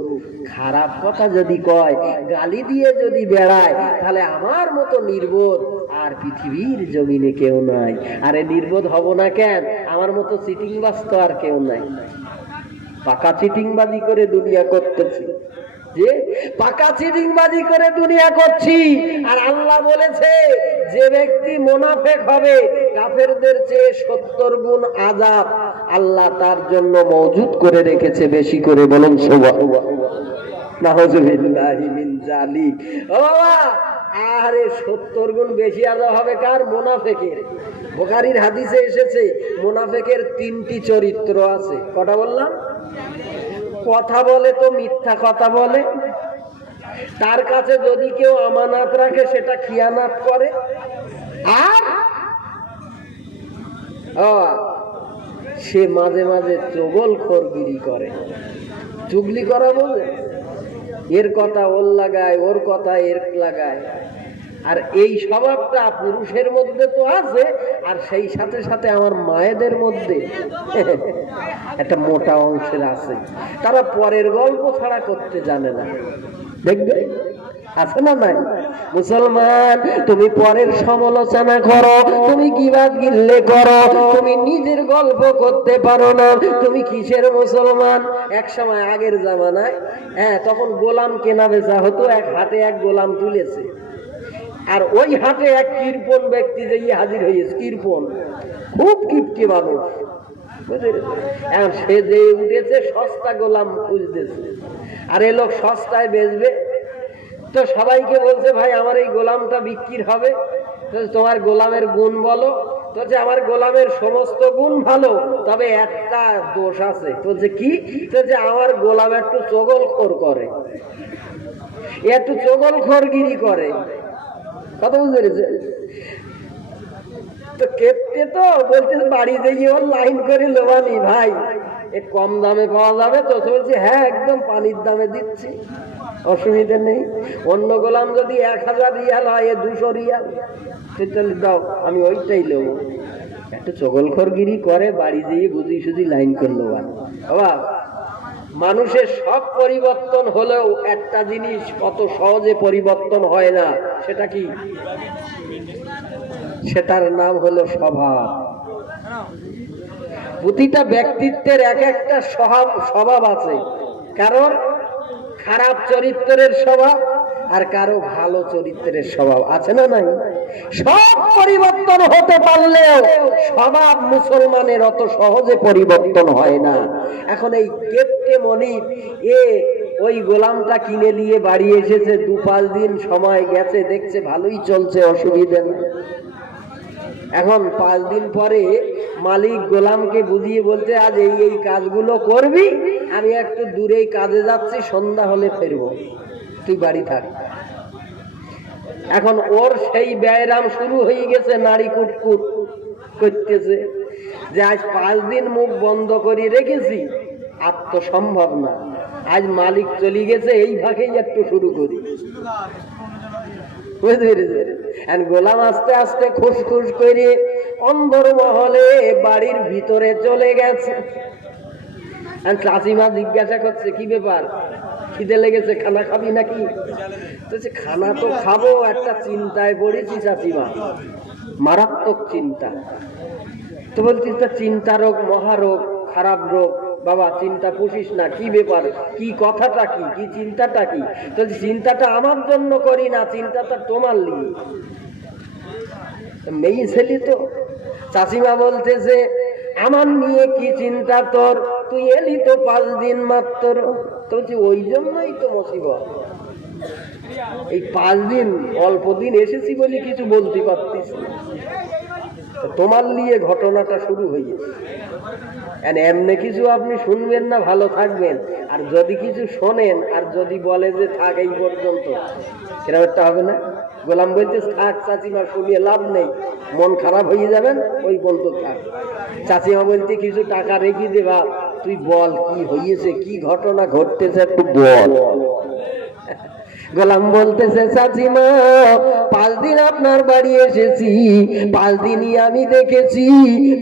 খারাপ কথা যদি কয়, গালি দিয়ে যদি বেড়ায়, তাহলে আমার মতো নির্বোধ আর পৃথিবীর জমিনে কেউ নাই। আরে নির্বোধ হব না কেন? আমার মতো চিটিংবাজ তো আর কেউ নাই। পাকা চিটিংবাজি করে দুনিয়া করতেছি, যে পাকা চিটিংবাজি করে দুনিয়া করছি। আর আল্লাহ বলেছে যে ব্যক্তি মুনাফিক হবে কাফেরদের চেয়ে 70 গুণ আযাব আল্লাহ তার জন্য মওজুদ করে রেখেছে। বেশি করে বলুন সুবহানাল্লাহ। নাউযুবিল্লাহি মিন যালিক। ও বাবা, আরে 70 গুণ বেশি আযাব হবে কার? মুনাফিকের। বুখারীর হাদিসে এসেছে মুনাফিকের 3টি চরিত্র আছে। কটা বললাম? কথা বলে তো মিথ্যা কথা বলে, তার কাছে যদি কেউ আমানত রাখে সেটা খিয়ানাত করে, আর সে মাঝে মাঝে চগলখড়গিরি করে। চুগলি করা বলে, এর কথা ওর লাগায়, ওর কথা এর লাগায়। আর এই স্বভাবটা পুরুষের মধ্যে তো আছে, আর সেই সাথে সাথে আমার মায়েদের মধ্যে একটা মোটা অংশের আছে। তারা পরের গল্প ছাড়া করতে জানে না। দেখবে আছে না নাই? মুসলমান, তুমি পরের সমালোচনা করো, তুমি গীবাত গিল্লে করো, তুমি নিজের গল্প করতে পারো না। তুমি কিসের মুসলমান? এক সময় আগের জামানায়, তখন গোলাম কেনা বেচা হতো। এক হাতে এক গোলাম তুলেছে, আর ওই হাটে এক কৃপণ ব্যক্তি যে হাজির হয়েছে। কৃপণ, খুব কিপটি মানুষ। এখন সে যে উঠেছে সস্তা গোলাম খুঁজতেছে, আর এ লোক সস্তায় বেচবে। তো সবাইকে বলছে, ভাই আমার এই গোলামটা বিক্রি হবে, তোমার গোলামের গুণ বলো। বলছে আমার গোলামের সমস্ত গুণ ভালো, তবে একটা দোষ আছে। বলছে কি? বলছে আমার গোলাম একটু চগলখোর করে, একটু চগলখড়গিরি করে। কথা বুঝতে পেরেছে? তো কেটে তো বলছে বাড়ি যেয়ে ওর লাইন করে লোবানি ভাই, এ কম দামে পাওয়া যাবে তো? বলছি হ্যাঁ একদম পানির দামে দিচ্ছি, অসুবিধা নেই। অন্য গোলাম যদি 1000 রিয়াল হয়, এ 200 রিয়াল, তাহলে দাও, আমি ওইটাই নেবো। একটু চগলখড়গিরি করে বাড়ি যেয়ে বুঝি সুঝি লাইন করলো। বাবা, মানুষের সব পরিবর্তন হলেও একটা জিনিস কত সহজে পরিবর্তন হয় না, সেটা কি? সেটার নাম হলো স্বভাব। প্রতিটা ব্যক্তিত্বের এক একটা স্বভাব আছে। কারণ খারাপ চরিত্রের স্বভাব আর কারো ভালো চরিত্রের স্বভাব আছে না নাই? সব পরিবর্তন হতে পারলেও স্বভাব মুসলমানের অত সহজে পরিবর্তন হয় না। এখন এই কেপটে মনির ওই গোলামটা কিনে নিয়ে বাড়ি এসেছে, 2-5 দিন সময় গেছে, দেখছে ভালোই চলছে, অসুবিধা নেই। এখন 5 দিন পরে মালিক গোলামকে বুঝিয়ে বলতে, আজ এই কাজগুলো করবি, আমি একটু দূরেই কাজে যাচ্ছি, সন্ধ্যা হলে ফিরবো, তুই বাড়ি থাক। এখন ওর সেই ব্যায়াম শুরু হয়ে গেছে, নারী কুটকুট করতেছে যে আজ 5 দিন মুখ বন্ধ করে রেখেছি, আর তো সম্ভব না, আজ মালিক চলে গেছে, এই ফাঁকেই একটু শুরু করি। গোলাম আস্তে আস্তে খুশখুশ করে অন্দর মহলে বাড়ির ভিতরে চলে গেছে। চাচিমা জিজ্ঞাসা করছে, কি ব্যাপার, খিদে লেগেছে, খানা খাবি নাকি? খানা তো খাবো, একটা চিন্তায় পড়েছি চাচিমা, মারাত্মক চিন্তা। তো বলছি, চিন্তা রোগ মহারোগ, খারাপ রোগ, বাবা চিন্তা পুষিস না, কি ব্যাপার, কি কথাটা কি, কি চিন্তাটা কি? তো চিন্তাটা আমার জন্য করি না, চিন্তাটা তোমার লিয়ে। মেয়ে ছেলে তো। চাচিমা বলতেছে, আমার নিয়ে কি চিন্তা তোর, তুই এলি তো 5 দিন মাত্র। তো ওই জন্যই তো মুসিবত, এই 5 দিন অল্প দিন এসেছি বলে কিছু বলতে পারতিস না, তোমার নিয়ে ঘটনাটা শুরু হয়ে গেছে। এমনি কিছু আপনি শুনবেন না, ভালো থাকবেন, আর যদি কিছু শোনেন আর যদি বলে যে থাক এই পর্যন্ত, এরকম একটা হবে না? গোলাম বলতে, থাক চাচিমা, শুনিয়ে লাভ নেই, মন খারাপ হয়ে যাবেন, ওই পর্যন্ত থাক। চাচিমা বলতে, কিছু টাকা রেখে দেবা, তুই বল কি হয়েছে, কি ঘটনা ঘটতেছে, একটু বল। গোলাম বলতেছে, চাচিমা 5 দিন আপনার বাড়ি এসেছি, 5 দিনই আমি দেখেছি,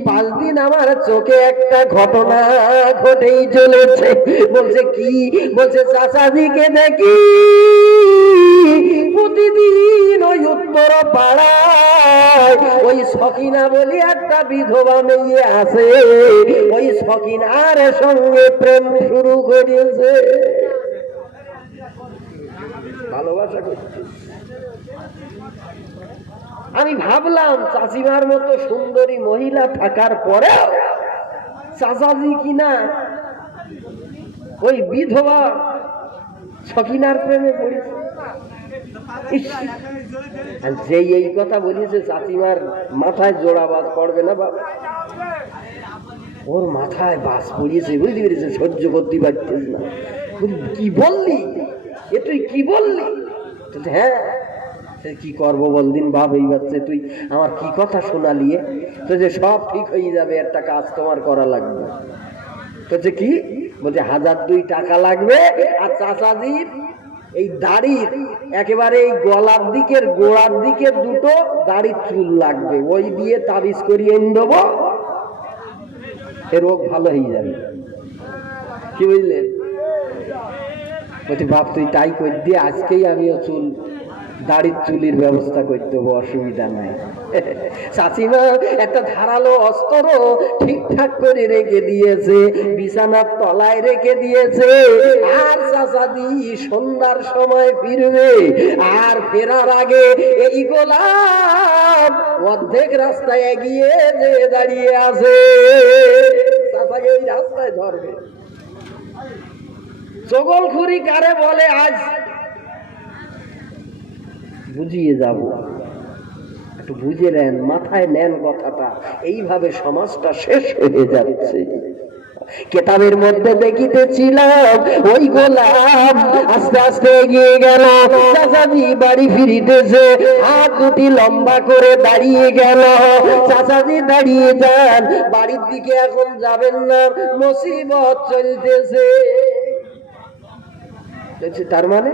5 দিন আমার চোখে একটা ঘটনা ঘটেই চলেছে। বলছে কি? বলছে চাচাজিকে দেখি প্রতিদিন ওই উত্তর পাড়ায় ওই সকিনা বলি একটা বিধবা মেয়ে আছে, ওই সকিনার সঙ্গে প্রেম শুরু করেছে, ভালোবাসা করছে। আমি ভাবলাম চাচিমার মতো সুন্দরী মহিলা থাকার পরেও চাচাজি কিনা ওই বিধবা সকিনার প্রেমে পড়েছে। যেই এই কথা বলেছে, চাচিমার মাথায় জোড়া বাজ পড়বে না বাবা, ওর মাথায় বাজ পড়িয়েছে, বুঝতে পেরেছে, সহ্য করতে পারছিস না। কি বললি এ, তুই কি বললি? হ্যাঁ, কি করবো বল দিন বাপ, এই বাচ্চা তুই আমার কি কথা শোনালি? তো যে সব ঠিক হয়ে যাবে, একটা কাজ তোমার করা লাগবে। তো যে কি? বলছে 1002 টাকা লাগবে, আর চাচাজির এই দাড়ির একেবারে এই গলার দিকের গোড়ার দিকে 2টো দাড়ির চুল লাগবে, ওই দিয়ে তাবিজ করিয়ে এনে দেবো, রোগ ভালো হয়ে যাবে। কি বুঝলেন? বলছি বাপ তুই তাই করে দিয়ে, আজকেই আমিও দাড়ির চুলির ব্যবস্থা করতে দেবো, অসুবিধা নাই। চাচিমা একটা ধারালো অস্ত্র ঠিকঠাক করে রেখে দিয়েছে, বিছানার তলায় রেখে দিয়েছে। আর চাচাদি সন্ধ্যার সময় ফিরবে, আর ফেরার আগে এই গোলাম অর্ধেক রাস্তায় এগিয়ে যে দাঁড়িয়ে আছে, চাচাকে ওই রাস্তায় ধরবে। চগলখুরি কারে বলে আজ বুঝিয়ে যাব, একটু বুঝে নেন, মাথায় নেন কথাটা। এইভাবে সমাজটা শেষ হয়ে যাচ্ছে। কেতাবের মধ্যে দেখিতেছিলাম ওই গোলাম আস্তে আস্তে এগিয়ে গেল, চাচাজি বাড়ি ফিরিতেছে, হাত দুটি লম্বা করে দাঁড়িয়ে গেল। চাচাজি দাঁড়িয়ে যান, বাড়ির দিকে এখন যাবেন না, মুসিবত চলতেছে। তার মানে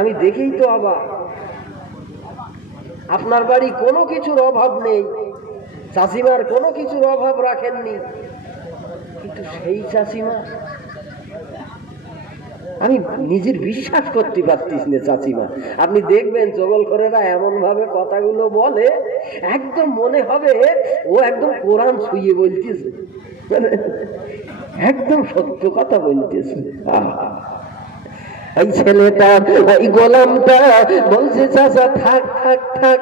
আমি দেখেই তো অবাক, আপনার বাড়ি কোনো কিছুর অভাব নেই, চাচিমার কোনো কিছুর অভাব রাখেননি, কিন্তু সেই চাচিমা, আমি নিজের বিশ্বাস করতে পারতিস না চাচিমা। আপনি দেখবেন জগলখোরেরা এমন ভাবে কথাগুলো বলে, একদম মনে হবে ও একদম কোরআন ছুঁয়ে বলতেছে, একদম সত্য কথা বলতেছে। এই ছেলেটা, ওই গোলামটা বলছে, চাচা থাক থাক থাক,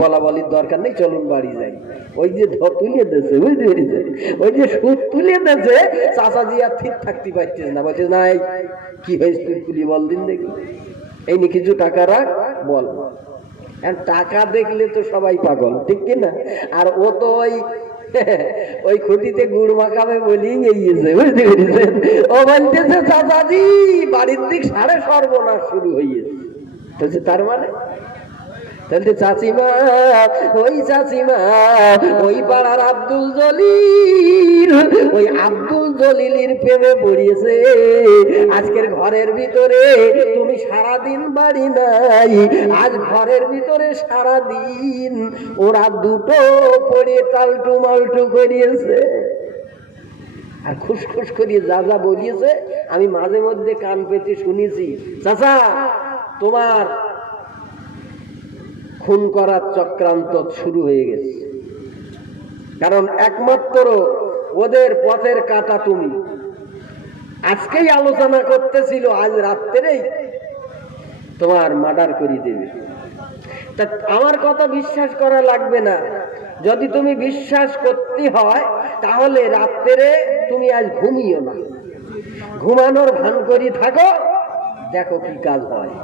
বলা বলির দরকার নেই, চলুন বাড়ি যাই। ওই যে তুলে দিয়েছে, বুঝতে পেরেছে, ওই যে সুদ তুলে দিয়েছে, চাচাজি আর ঠিক থাকতে পারছিস না, বলছে না কি হয়েছে তুই তুলি বল দিন দেখি, এই নিয়ে কিছু টাকা রাখ বল। টাকা দেখলে তো সবাই পাগল, ঠিক কিনা? আর ও তো ওই খুঁটিতে গুড় মাখাবে বলি গিয়েছে, বুঝতে পেরেছেন? ও বলতেছে চাচাজি বাড়ির দিক সাড়ে সর্বনাশ শুরু হয়েছে। তার মানে তাহলে চাচিমা, ওই চাচিমা ওই পাড়ার আব্দুল জলিল, ওই আব্দুল জলিলের প্রেমে পড়িয়েছে। আজকের ঘরের ভিতরে তুমি সারাদিন বাড়ি নাই, আজ ঘরের ভিতরে সারাদিন ওরা দুটো পড়ে টালটু মালটু করিয়েছে। আর খুশখুশ করিয়ে যা যা বলিয়েছে আমি মাঝে মধ্যে কান পেতে শুনেছি। চাচা তোমার খুন করার চক্রান্ত শুরু হয়ে গেছে, কারণ একমাত্র ওদের পথের কাঁটা তুমি। আজকেই আলোচনা করতেছিল, আজ রাত্রেই তোমার মার্ডার করে দেবে। তা আমার কথা বিশ্বাস করা লাগবে না, যদি তুমি বিশ্বাস করতে হয় তাহলে রাত্রে তুমি আজ ঘুমিও না, ঘুমানোর ভান করি থাকো, দেখো কি কাজ হয়।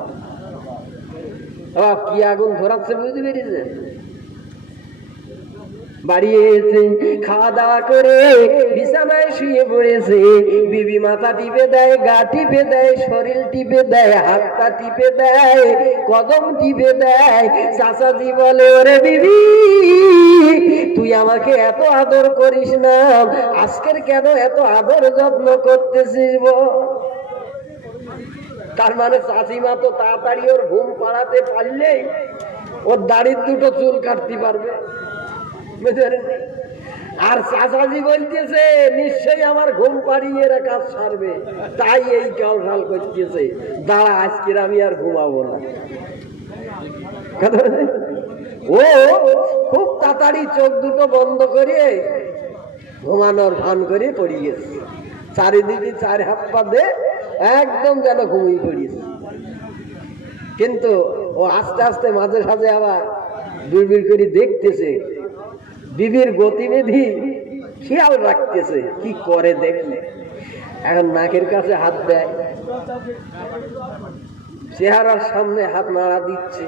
কি আগুন ধরাচ্ছে বুঝতে পেরেছে? বাড়ি এসে খাওয়া দাওয়া করে বিছানায় শুয়ে পড়েছে, বিবি মাথা টিপে দেয়, গা টিপে দেয়, শরীর টিপে দেয়, হাতটা টিপে দেয়, কদম টিপে দেয়। চাচাজি বলে, ওরে বিবি তুই আমাকে এত আদর করিস না, আজকের কেন এত আদর যত্ন করতেছিস বল? তার মানে চাচিমা তো তাড়াতাড়ি ওর ঘুম পাড়াতে পারলেই ওর দাড়ির দুটো চুল কাটতে পারবে। আর চাচাজি বলতেছে নিশ্চয়ই আমার ঘুম পাড়িয়ে এরা কাজ সারবে, তাই এই জলঢাল করতেছে, দাঁড়া আজকের আমি আর ঘুমাবো না। ও খুব তাড়াতাড়ি চোখ দুটো বন্ধ করে ঘুমানোর ভান করে পড়ে গেছে, চারিদিকে চার হাত পা দে একদম যেন ঘুমিয়ে পড়িয়েছে। কিন্তু ও আস্তে আস্তে মাঝে সাঝে আবার দূরবীর করে দেখতেছে, বিবির গতিবিধি খেয়াল রাখতেছে, কি করে দেখলে। এখন নাকের কাছে হাত দেয়, চেহারার সামনে হাত নাড়া দিচ্ছে,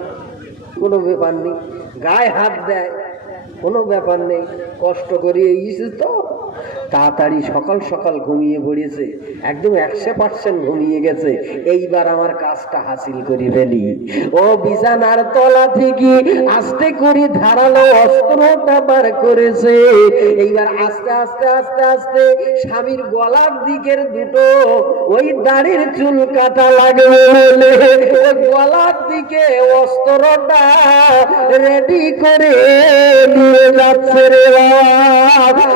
কোনো ব্যাপার নেই, গায়ে হাত দেয়, কোনো ব্যাপার নেই, কষ্ট করে এসেছে তো তাড়াতাড়ি সকাল সকাল ঘুমিয়ে পড়েছে, একদম 100% ঘুমিয়ে গেছে। এইবার আমার কাজটা হাসিল করে ফেলি। ও বিছানার তলা থেকে আস্তে করে ধারালো অস্ত্রটা বার করেছে। এইবার আস্তে আস্তে আস্তে আস্তে স্বামীর গলার দিকের দুটো ওই দাড়ির চুল কাটা লাগবে বলে গলার দিকে অস্ত্রটা রেডি করে নিয়ে যাচ্ছে রে বাবা।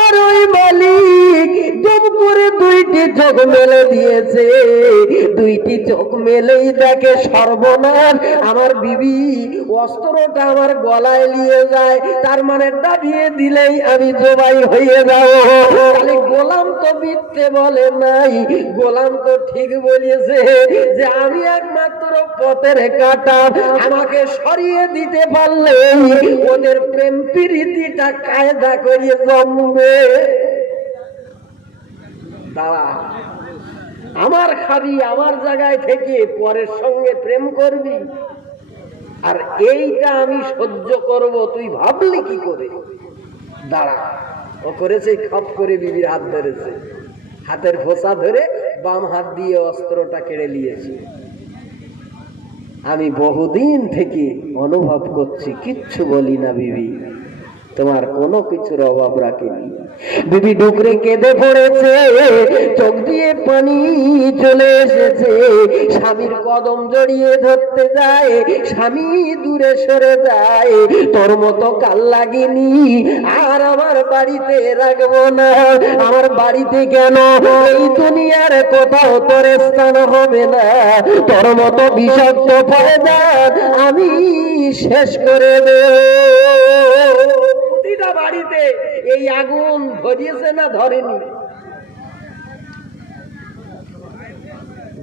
আর ওই মালিক দুম করে দুইটি চোখ মেলে দিয়েছে, দুইটি চোখ মেলেই দেখে সর্বনাশ, আমার বিবি অস্ত্রটা আমার গলায় নিয়ে যায়, তার মানে দাবিয়ে দিলেই আমি জবাই হয়ে যাবো। তাহলে গোলাম তো মিথ্যে বলে নাই, গোলাম তো ঠিক বলেছে যে আমি একমাত্র পথের কাঁটা, আমাকে সরিয়ে দিতে পারলে ওদের প্রেম প্রীতিটা কায়দা করিয়ে জমবে। দাঁড়া, আমার খাবি, আমার জায়গায় থেকে পরের সঙ্গে প্রেম করবি, আর এইটা আমি সহ্য করব, তুই ভাবলি কি করে? দাঁড়া। ও করেছে খপ করে বিবির হাত ধরেছে, হাতের ফোঁসা ধরে বাম হাত দিয়ে অস্ত্রটা কেড়ে নিয়েছে। আমি বহুদিন থেকে অনুভব করছি, কিচ্ছু বলি না বিবি, তোমার কোনো কিছুর অভাব রাখেনি। বিবি ডুকরে কেঁদে পড়েছে, চোখ দিয়ে পানি চলে এসেছে। স্বামীর কদম জড়িয়ে ধরতে যায়, স্বামী দূরে সরে যায়। তোর মতো কাল লাগেনি, আর আমার বাড়িতে রাখবো না। আমার বাড়িতে কেন, এই দুনিয়ার কোথাও তোর স্থান হবে না। তোর মতো বিষাক্ত পয়দান আমি শেষ করে দেব। প্রতিটা বাড়িতে এই আগুন ধরিয়েছে না ধরেনি,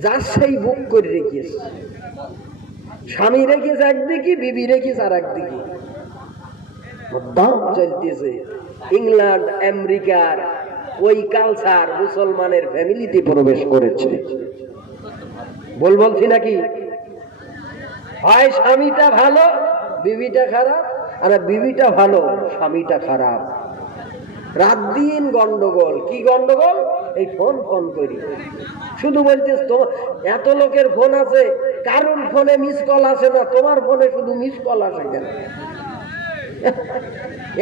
যার সেই বুক করে রেখেছে। স্বামী রেখেছে একদিকে, বিবি রেখেছে আর একদিকে। দাম চলতেছে। ইংল্যান্ড আমেরিকার ওই কালচার মুসলমানের ফ্যামিলিতে প্রবেশ করেছে। বলছি নাকি? হয় স্বামীটা ভালো, বিবিটা খারাপ, আর বিবিটা ভালো, স্বামীটা খারাপ। রাত দিন গন্ডগোল। কি গন্ডগোল? এই ফোন ফোন করি, শুধু বলছিস তোমার এত লোকের ফোন আছে, কারোর ফোনে মিস কল আসে না, তোমার ফোনে শুধু মিস কল আসে কেন?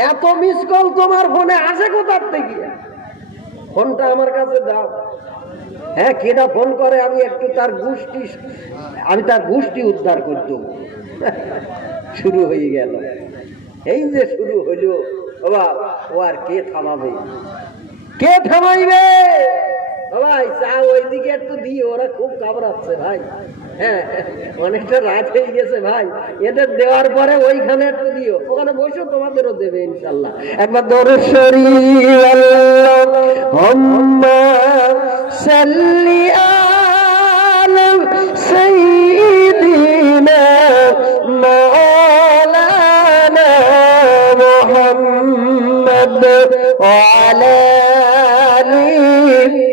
এত মিস কল তোমার ফোনে আসে কোথার থেকে? ফোনটা আমার কাছে দাও। হ্যাঁ, কেডা ফোন করে, আমি একটু তার গোষ্ঠী উদ্ধার করতে। শুরু হয়ে গেল। এই যে শুরু হইল, বাবা ও আর কে থামাবে? কে থামাইবে? ভাই চা ওইদিকে একটু দিয়ে, ওরা খুব কামড়াচ্ছে ভাই। হ্যাঁ, অনেকটা রাত হয়ে গেছে ভাই, এদের দেওয়ার পরে ওইখানে একটু দিও, ওখানে বসো, তোমাদেরও দেবে ইনশাল্লাহ। একবার দরুদ শরীফ আল্লাহুম্মা সাল্লি আলা সাইয়্যিদিনা মাওলানা মুহাম্মদ ওয়া আলা আলিহি।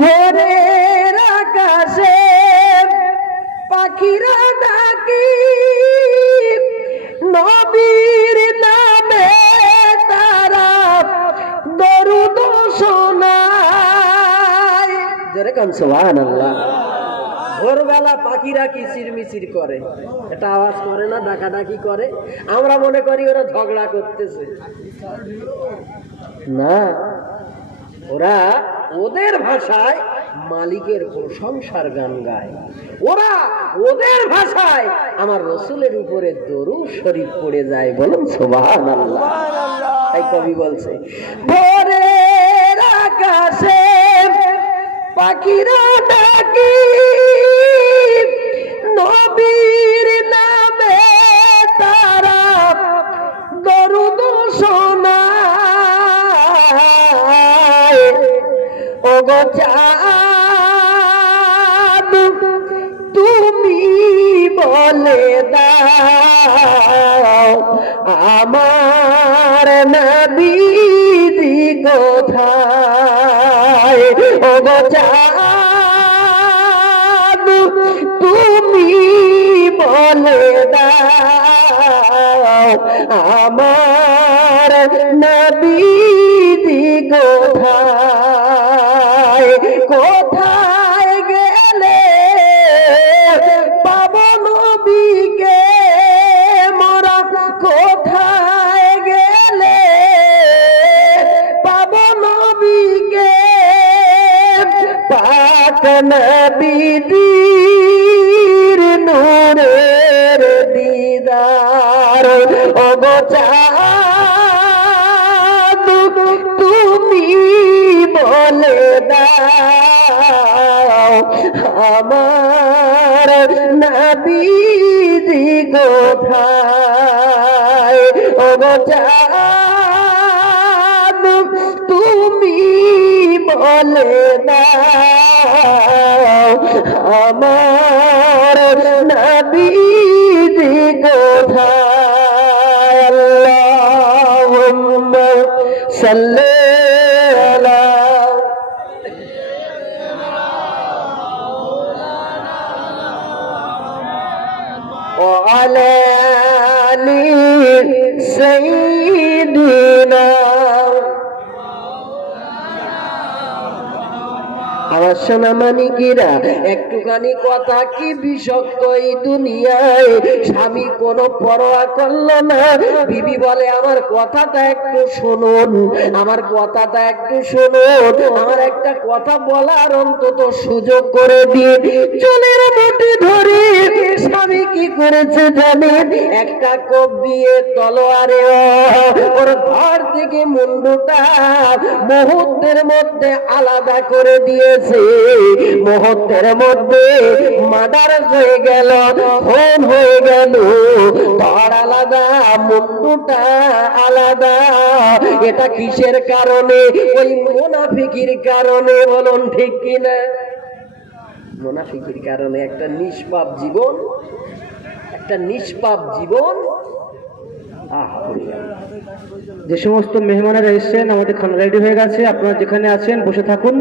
ভোরের আকাশে পাখিরা ডাকি, নবীর নামে তারা দরুদ শোনায়। জোরে কান সুবহানাল্লাহ। ভোরবেলা পাখিরা কিচিরমিচির করে, এটা আওয়াজ করে না, ডাকাডাকি করে। আমরা মনে করি ওরা ঝগড়া করতেছে, না, ওরা ওদের ভাষায় মালিকের প্রশংসার গান গায়। ওরা ওদের ভাষায় আমার রসুলের উপরে দরুদ শরীফ পড়ে যায়। বলুন সুবহানাল্লাহ। তাই কবি বলছে, ভোরের আকাশে পাখিরা ডাকি, নবীর নামে তারা দরুদ শোনায়। ওগো চাঁদ তুমি বলে দাও, আমার নবীজি কোথায়? ওগো চাঁদ তুমি বলে দাও, আমার নবীজি কোথায়? কোথায় গেলে পাবো নবীকে মোরা? কোথায় গেলে পাবো নবীকে? পাক নবীর নূরের দিদার। ওগো চাঁদ তুমি বলে দাও, আমার নবীজি কোথায়? ওগো চাঁদ তুমি বলে দাও, আমার নবীজি কোথায়? আল্লাহুম্মা সাল্লি আলা وعلى آل سيدنا। আমার সোনা মানিকেরা, একটুখানি কথা কি বিষাক্ত এই দুনিয়ায়। স্বামী কোনো পরোয়া করল না, বিবি বলে আমার কথাটা একটু শুনুন, আমার কথাটা একটু শুনুন, আমার একটা কথা বলার অন্তত সুযোগ করে দিয়ে চুলের মুঠি ধরে স্বামী কি করেছে জানেন? একটা কোপ দিয়ে তলোয়ারে ওর ঘর থেকে মুন্ডুটা মুহূর্তের মধ্যে আলাদা করে দিয়ে মুহূর্তের মধ্যে মার্ডার হয়ে গেল, খুন হয়ে গেল, ঘর আলাদা, মুন্ডুটা আলাদা। এটা কিসের কারণে? ওই মুনাফিকির কারণে। বলুন ঠিক কিনা? মুনাফিকির কারণে। একটা নিষ্পাপ জীবন, একটা নিষ্পাপ জীবন। যে সমস্ত মেহমানেরা এসেছেন, আমাদের খানা রেডি হয়ে গেছে, আপনারা যেখানে আছেন বসে থাকুন।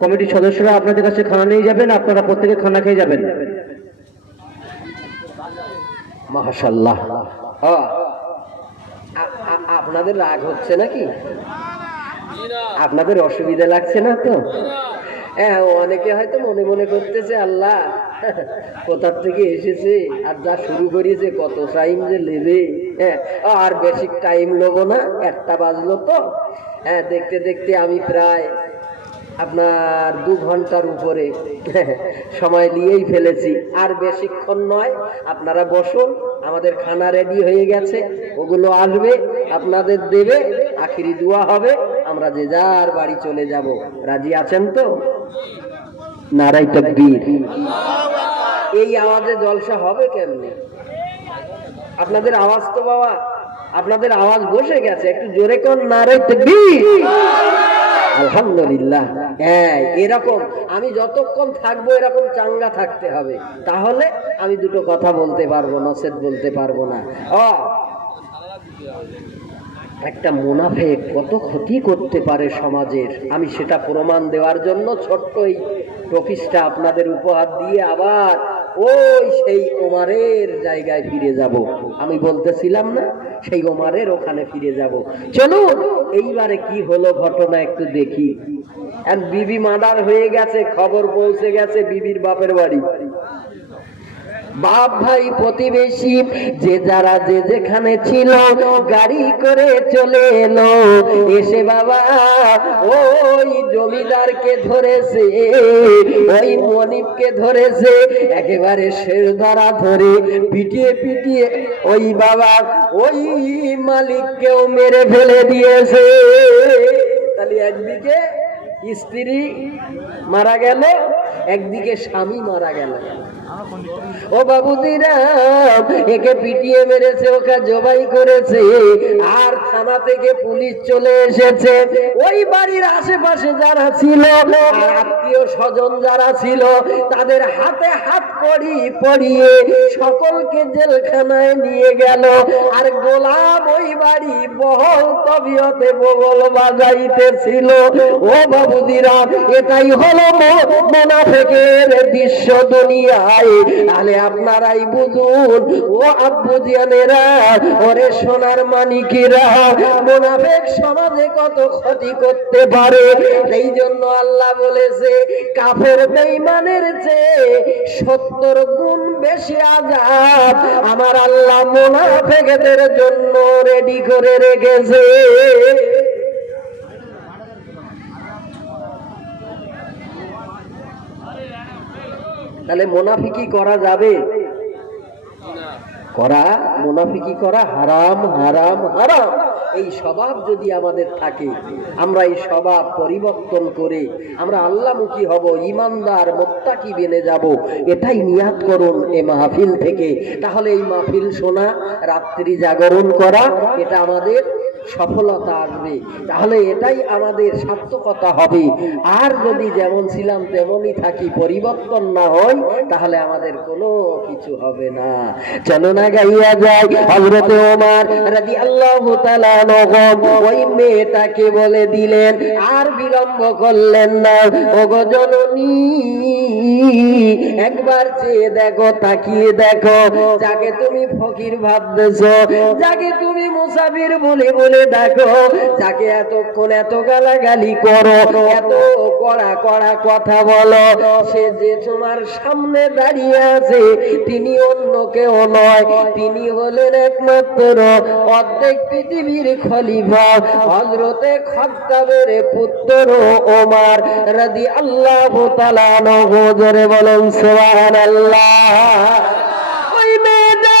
কমিটির সদস্যরা আপনাদের কাছে খানা নিয়ে যাবেন, আপনারা প্রত্যেকে খানা খেয়ে যাবেন। মাশাআল্লাহ। আপনাদের রাগ হচ্ছে নাকি? আপনাদের অসুবিধা লাগছে না তো? হ্যাঁ, অনেকে হয়তো মনে মনে করতেছে আল্লাহ কোথা থেকে এসেছে আর যা শুরু করিয়েছে, কত টাইম যে নেবে। হ্যাঁ, আর বেশি টাইম নেবো না, 1টা বাজলো তো। হ্যাঁ, দেখতে দেখতে আমি প্রায় আপনার 2 ঘন্টার উপরে সময় নিয়েই ফেলেছি। আর বেশিক্ষণ নয়, আপনারা বসুন, আমাদের খানা রেডি হয়ে গেছে, ওগুলো আসবে, আপনাদের দেবে, আখিরি দোয়া হবে, আমরা যে যার বাড়ি চলে যাব। রাজি আছেন তো? নারায়ে তাকবীর। এই আওয়াজে জলসা হবে কেমনে? আপনাদের আওয়াজ তো বাবা, আপনাদের আওয়াজ বসে গেছে, একটু জোরে কোন নারায়ে তাকবীর। আলহামদুলিল্লাহ। হ্যাঁ, এরকম আমি যতক্ষণ থাকবো এরকম চাঙ্গা থাকতে হবে, তাহলে আমি দুটো কথা বলতে পারবো, নসিহত বলতে পারবো না। একটা মুনাফিক কত ক্ষতি করতে পারে সমাজের, আমি সেটা প্রমাণ দেওয়ার জন্য ছোট্ট এই টপিসটা আপনাদের উপহার দিয়ে আবার ওই সেই ওমরের জায়গায় ফিরে যাব। আমি বলতেছিলাম না, সেই ওমরের ওখানে ফিরে যাব। চলুন এইবারে কি হলো ঘটনা একটু দেখি। আর বিবি মার্ডার হয়ে গেছে, খবর পৌঁছে গেছে বিবির বাপের বাড়ি। বাপ ভাই প্রতিবেশী যে যারা যে যেখানে ছিল গাড়ি করে চলে এলো, এসে বাবা ওই জমিদারকে ধরেছে, ওই মনিবকে ধরেছে, একেবারে শেষ ধরা ধরে পিটিয়ে পিটিয়ে ওই বাবা ওই মালিককেও মেরে ফেলে দিয়েছে। তাহলে একদিকে স্ত্রী মারা গেল, একদিকে স্বামী মারা গেল। ও বাবুদিরা, একে পিটিয়ে মেরেছে, ওকে জবাই করেছে, আর থানা থেকে পুলিশ চলে এসেছে। ওই বাড়ির আশেপাশে যারা ছিল, আত্মীয় স্বজন যারা ছিল, তাদের হাতে হাত পরিয়ে সকলকে জেলখানায় নিয়ে গেল। আর গোলাম ওই বাড়ি বহল তবিয়তে বগল বাজাইতেছিল। ও বাবুদিরা, এটাই হলো মুনাফিকের দৃশ্য দুনিয়ায়। তাহলে আপনারাই বুঝুন, ও আব্বুজিয়ানেরা, ওরে সোনার মানিকেরা, মুনাফিক সমাজে কত ক্ষতি করতে পারে। এই জন্য আল্লাহ বলেছে, কাফের বেঈমানের চেয়ে 70 গুণ বেশি আযাব আমার আল্লাহ মুনাফিকদের জন্য রেডি করে রেখেছে। তাহলে মুনাফিকি করা যাবে? মুনাফিকি করা হারাম, হারাম, হারাম। এই স্বভাব যদি আমাদের থাকে, আমরা এই স্বভাব পরিবর্তন করে আমরা আল্লাহমুখী হব, ইমানদার মুত্তাকি বেনে যাব, এটাই নিয়াত করুন এই মাহফিল থেকে। তাহলে এই মাহফিল শোনা, রাত্রি জাগরণ করা, এটা আমাদের সফলতা আসবে, তাহলে এটাই আমাদের সার্থকতা হবে। আর যদি যেমন ছিলাম তেমনই থাকি, পরিবর্তন না হয়, তাহলে আমাদের কোনো কিছু হবে না। চলো না গাইয়া যায়। হযরত ওমর রাদিয়াল্লাহু তাআলা আনহু ওই মেয়েটাকে বলে দিলেন, আর বিলম্ব করলেন না, ওগো জননী, একবার চেয়ে দেখো, তাকিয়ে দেখো, যাকে তুমি ফকির ভাবতেছো, যাকে তুমি মুসাফির বলে বলে দেখো, যাকে এতক্ষণ এত গালাগালি করো, এত কড়া কড়া কথা বলো, সে যে তোমার সামনে দাঁড়িয়ে আছে, তিনি অন্য কেউ নয়, তিনি হলেন একমাত্র অর্ধেক পৃথিবীর খলিফা হযরতে খাত্তাবের পুত্র ওমর রাদিয়াল্লাহু তাআলা আনহু। জোরে বলেন সুবহানাল্লাহ। ওই মেয়েটা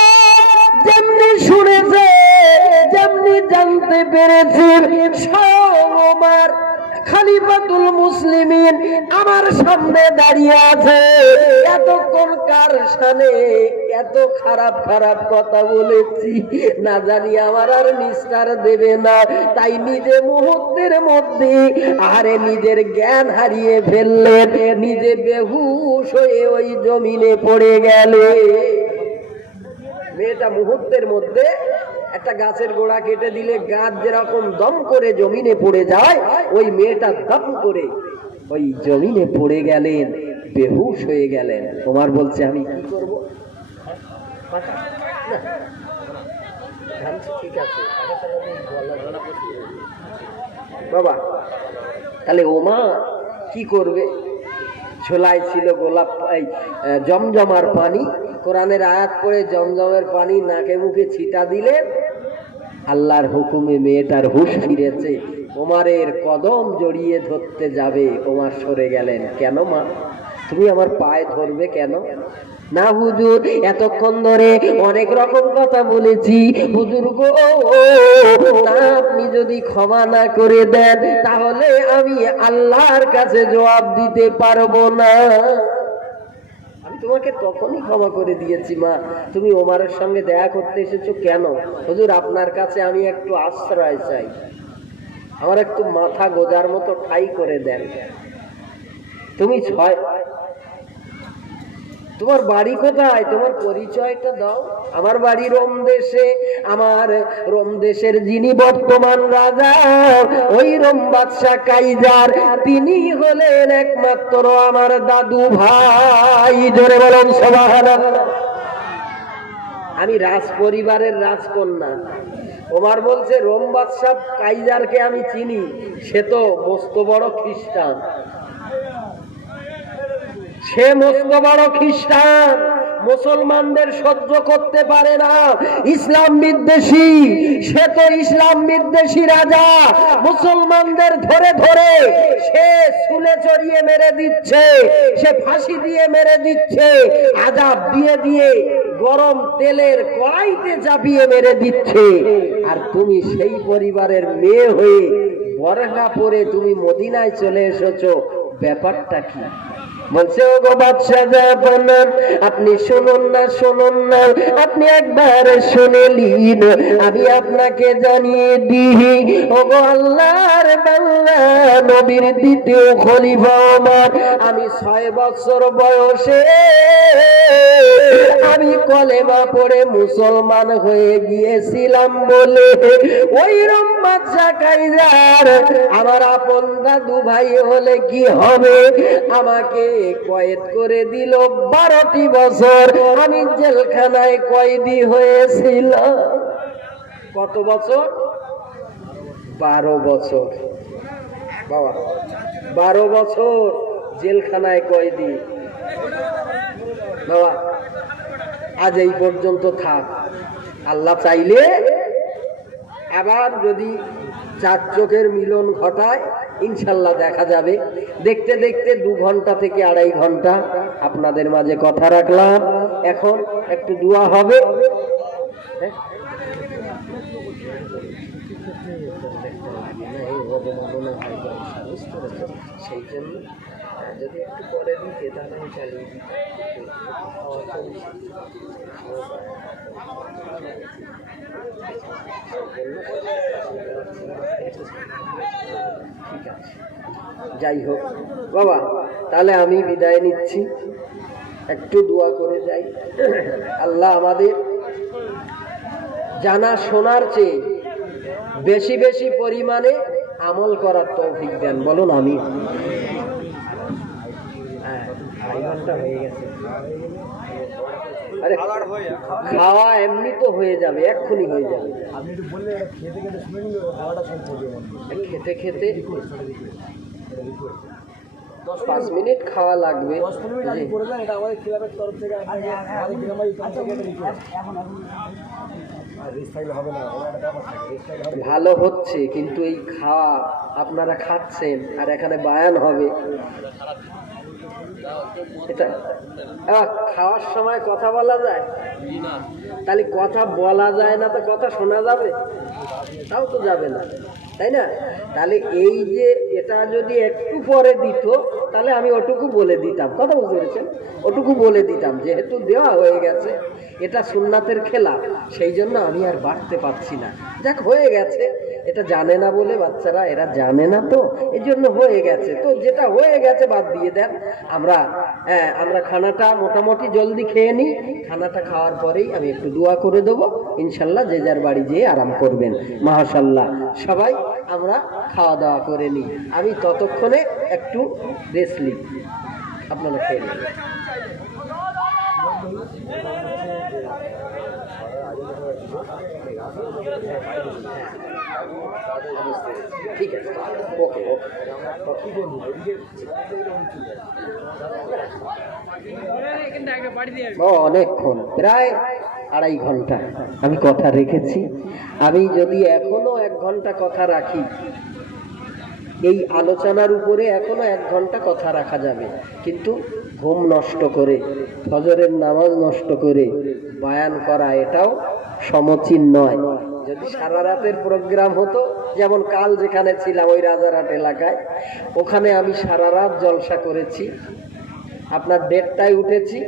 যেমনি শুনেছে, যেমনি জানতে পেরেছে স্বয়ং ওমর খলিফাতুল মুসলিমিন আমার সামনে দাঁড়িয়ে আছে, এতক্ষণ কার সামনে এত খারাপ খারাপ কথা বলেছি, না জানি আমার আর নিস্তার দেবে না, তাই নিজে মুহূর্তের মধ্যে আরে নিজের জ্ঞান হারিয়ে ফেললেন, নিজে বেহুশ হয়ে ওই জমিনে পড়ে গেলে। মেয়েটা মুহূর্তের মধ্যে একটা গাছের গোড়া কেটে দিলে গাছ যেরকম দম করে জমিনে পড়ে যায়, ওই মেয়েটা দম করে ওই জমিনে পড়ে গেলেন, বেহুশ হয়ে গেলেন। ওমর বলছে, আমি কি করব? ঠিক আছে বাবা, তাহলে ওমর কি করবে? ছোলায় ছিল গোলাপ জমজমার পানি, কোরআনের আয়াত পড়ে জমজমের পানি নাকে মুখে ছিটা দিলেন, আল্লাহর হুকুমে মেয়েটার হুঁশ ফিরেছে। ওমরের কদম জড়িয়ে ধরতে যাবে, ওমর সরে গেলেন। কেন মা, তুমি আমার পায়ে ধরবে কেন? না হুজুর, এতক্ষণ ধরে অনেক রকম কথা বলেছি হুজুর গো, না আপনি যদি ক্ষমা না করে দেন তাহলে আমি আল্লাহর কাছে জবাব দিতে পারবো না। আমি তোমাকে তখনই ক্ষমা করে দিয়েছি মা, তুমি ওমরের সঙ্গে দেখা করতে এসেছো কেন? হুজুর, আপনার কাছে আমি একটু আশ্রয় চাই, আমার একটু মাথা গোজার মতো ঠাই করে দেন। তুমি তোমার বাড়ি কোথায়? তোমার পরিচয়টা দাও। আমার বাড়ি রোম দেশে। আমার রোম দেশের যিনি বর্তমান রাজা, ওই রোম বাদশাহ কাইজার, তিনি হলেন একমাত্র আমার দাদু ভাই। জোরে বলুন সুবহানাল্লাহ। আমি রাজ পরিবারের রাজকন্যা। ওমর বলছে, রোম বাদশাহ কাইজারকে আমি চিনি, সে তো মস্ত বড় খ্রিস্টান, সে মস্ত বড় খ্রিস্টান, মুসলমানদের সহ্য করতে পারে না, ইসলাম বিদ্বেষী, সে তো ইসলাম বিদ্বেষী রাজা, মুসলমানদের ধরে ধরে সে শুলে চড়িয়ে মেরে দিচ্ছে, সে ফাঁসি দিয়ে মেরে দিচ্ছে, আযাব দিয়ে দিয়ে গরম তেলের কড়াইতে চাপিয়ে মেরে দিচ্ছে। আর তুমি সেই পরিবারের মেয়ে হয়ে বরখা পরে তুমি মদিনায় চলে এসেছো, ব্যাপারটা কি? বলছে, ও গো বাদশা জাহান, আপনি শুনুন না, শুনুন না, আপনি একবার শুনে নিন, আমি আপনাকে জানিয়ে দিই, ও গো আল্লাহর বান্দা, নবীর দ্বিতীয় খলিফা ওমর, আমি 6 বছর বয়সে আমি কলেমা পড়ে মুসলমান হয়ে গিয়েছিলাম বলে ওই রোম বাদশা কাইজার আমার আপন দাদু ভাই হলে কি হবে, আমাকে কয়েদ করে দিল 12টি বছর, আমি জেলখানায় কয়েদি হয়েছিলাম। কত বছর? 12 বছর বাবা, 12 বছর জেলখানায় কয়েদি। বাবা, আজ এই পর্যন্ত থাক, আল্লাহ চাইলে আবার যদি 4 চোখের মিলন ঘটায় ইনশাল্লাহ দেখা যাবে। দেখতে দেখতে 2 ঘন্টা থেকে 2.5 ঘন্টা আপনাদের মাঝে কথা রাখলাম। এখন একটু দোয়া হবে। সেই জন্য যদি একটু পরে দিতে তাহলে আমি চালিয়ে দিই। ঠিক আছে, যাই হোক বাবা, তাহলে আমি বিদায় নিচ্ছি, একটু দোয়া করে যাই। আল্লাহ আমাদের জানা শোনার চেয়ে বেশি বেশি পরিমাণে আমল করার তৌফিক দেন, বলুন আমি। হ্যাঁ, 2.5 ঘন্টা হয়ে গেছে। আরে খাওয়া এমনি তো হয়ে যাবে, এক্ষুনি হয়ে যাবে। খেতে খেতে 5 মিনিট খাওয়া লাগবে। ভালো হচ্ছে, কিন্তু এই খাওয়া আপনারা খাচ্ছেন আর এখানে বায়ান হবে, এটা খাওয়ার সময় কথা বলা যায়? তাহলে কথা বলা যায় না তো কথা শোনা যাবে? তাও তো যাবে না, তাই না? তাহলে এই যে এটা যদি একটু পরে দিত তাহলে আমি ওটুকু বলে দিতাম, কথা বুঝতে পেরেছেন? ওটুকু বলে দিতাম, যেহেতু দেওয়া হয়ে গেছে, এটা সুন্নাতের খেলাফ, সেই জন্য আমি আর বাড়তে পারছি না। যাক, হয়ে গেছে, এটা জানে না বলে বাচ্চারা, এরা জানে না তো, এই জন্য হয়ে গেছে। তো যেটা হয়ে গেছে বাদ দিয়ে দেন। আমরা খানাটা মোটামুটি জলদি খেয়ে নিই, খানাটা খাওয়ার পরেই আমি একটু দোয়া করে দেবো, ইনশাল্লাহ যে যার বাড়ি যেয়ে আরাম করবেন। মাশাআল্লাহ, সবাই আমরা খাওয়া দাওয়া করে নিই, আমি ততক্ষণে একটু রেস্ট নিই, আপনারা খেয়ে নিন। ঠিক আছে, ওকে ওকে। অনেকক্ষণ, প্রায় 2.5 ঘন্টা আমি কথা রেখেছি। আমি যদি এখনো 1 ঘন্টা কথা রাখি, এই আলোচনার উপরে এখনো 1 ঘন্টা কথা রাখা যাবে, কিন্তু ঘুম নষ্ট করে, ফজরের নামাজ নষ্ট করে বায়ান করা এটাও সমীচীন নয়। যদি সারা রাতের প্রোগ্রাম হতো, যেমন কাল যেখানে ছিলাম ওই রাজারহাট এলাকায়, ওখানে আমি সারা রাত জলসা করেছি, আপনার 1:30টায় উঠেছি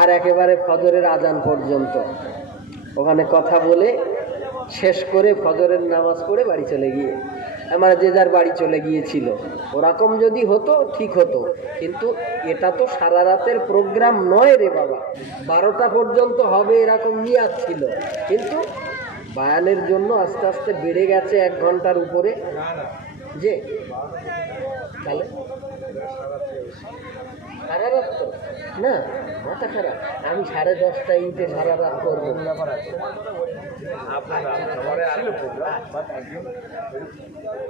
আর একেবারে ফজরের আজান পর্যন্ত ওখানে কথা বলে শেষ করে ফজরের নামাজ পড়ে বাড়ি চলে গিয়ে আমার যে যার বাড়ি চলে গিয়েছিল। ওরকম যদি হতো ঠিক হতো, কিন্তু এটা তো সারা রাতের প্রোগ্রাম নয় রে বাবা, 12টা পর্যন্ত হবে এরকম নিয়াত ছিল, কিন্তু বায়ানের জন্য আস্তে আস্তে বেড়ে গেছে 1 ঘন্টার উপরে। যে তাহলে সারা রাত তো না, মাথা খারাপ, আমি 10:30টায় উঠে সারা রাত করবো।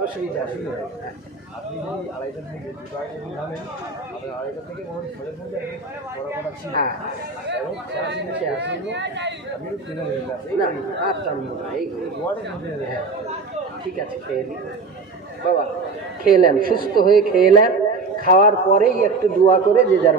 অসুবিধা আপনি যদি 2:30 থেকে 2টা নামেন, আপনার 2:30 থেকে মনে ফজর পর্যন্ত বড় কথা ছিল। হ্যাঁ, এবং আমি না আর টানবো না, এই হ্যাঁ ঠিক আছে, খেয়ে নিই বাবা, খেয়ে নেন, সুস্থ হয়ে খেয়ে নেন, খাওয়ার পরেই একটু দোয়া করে যে যার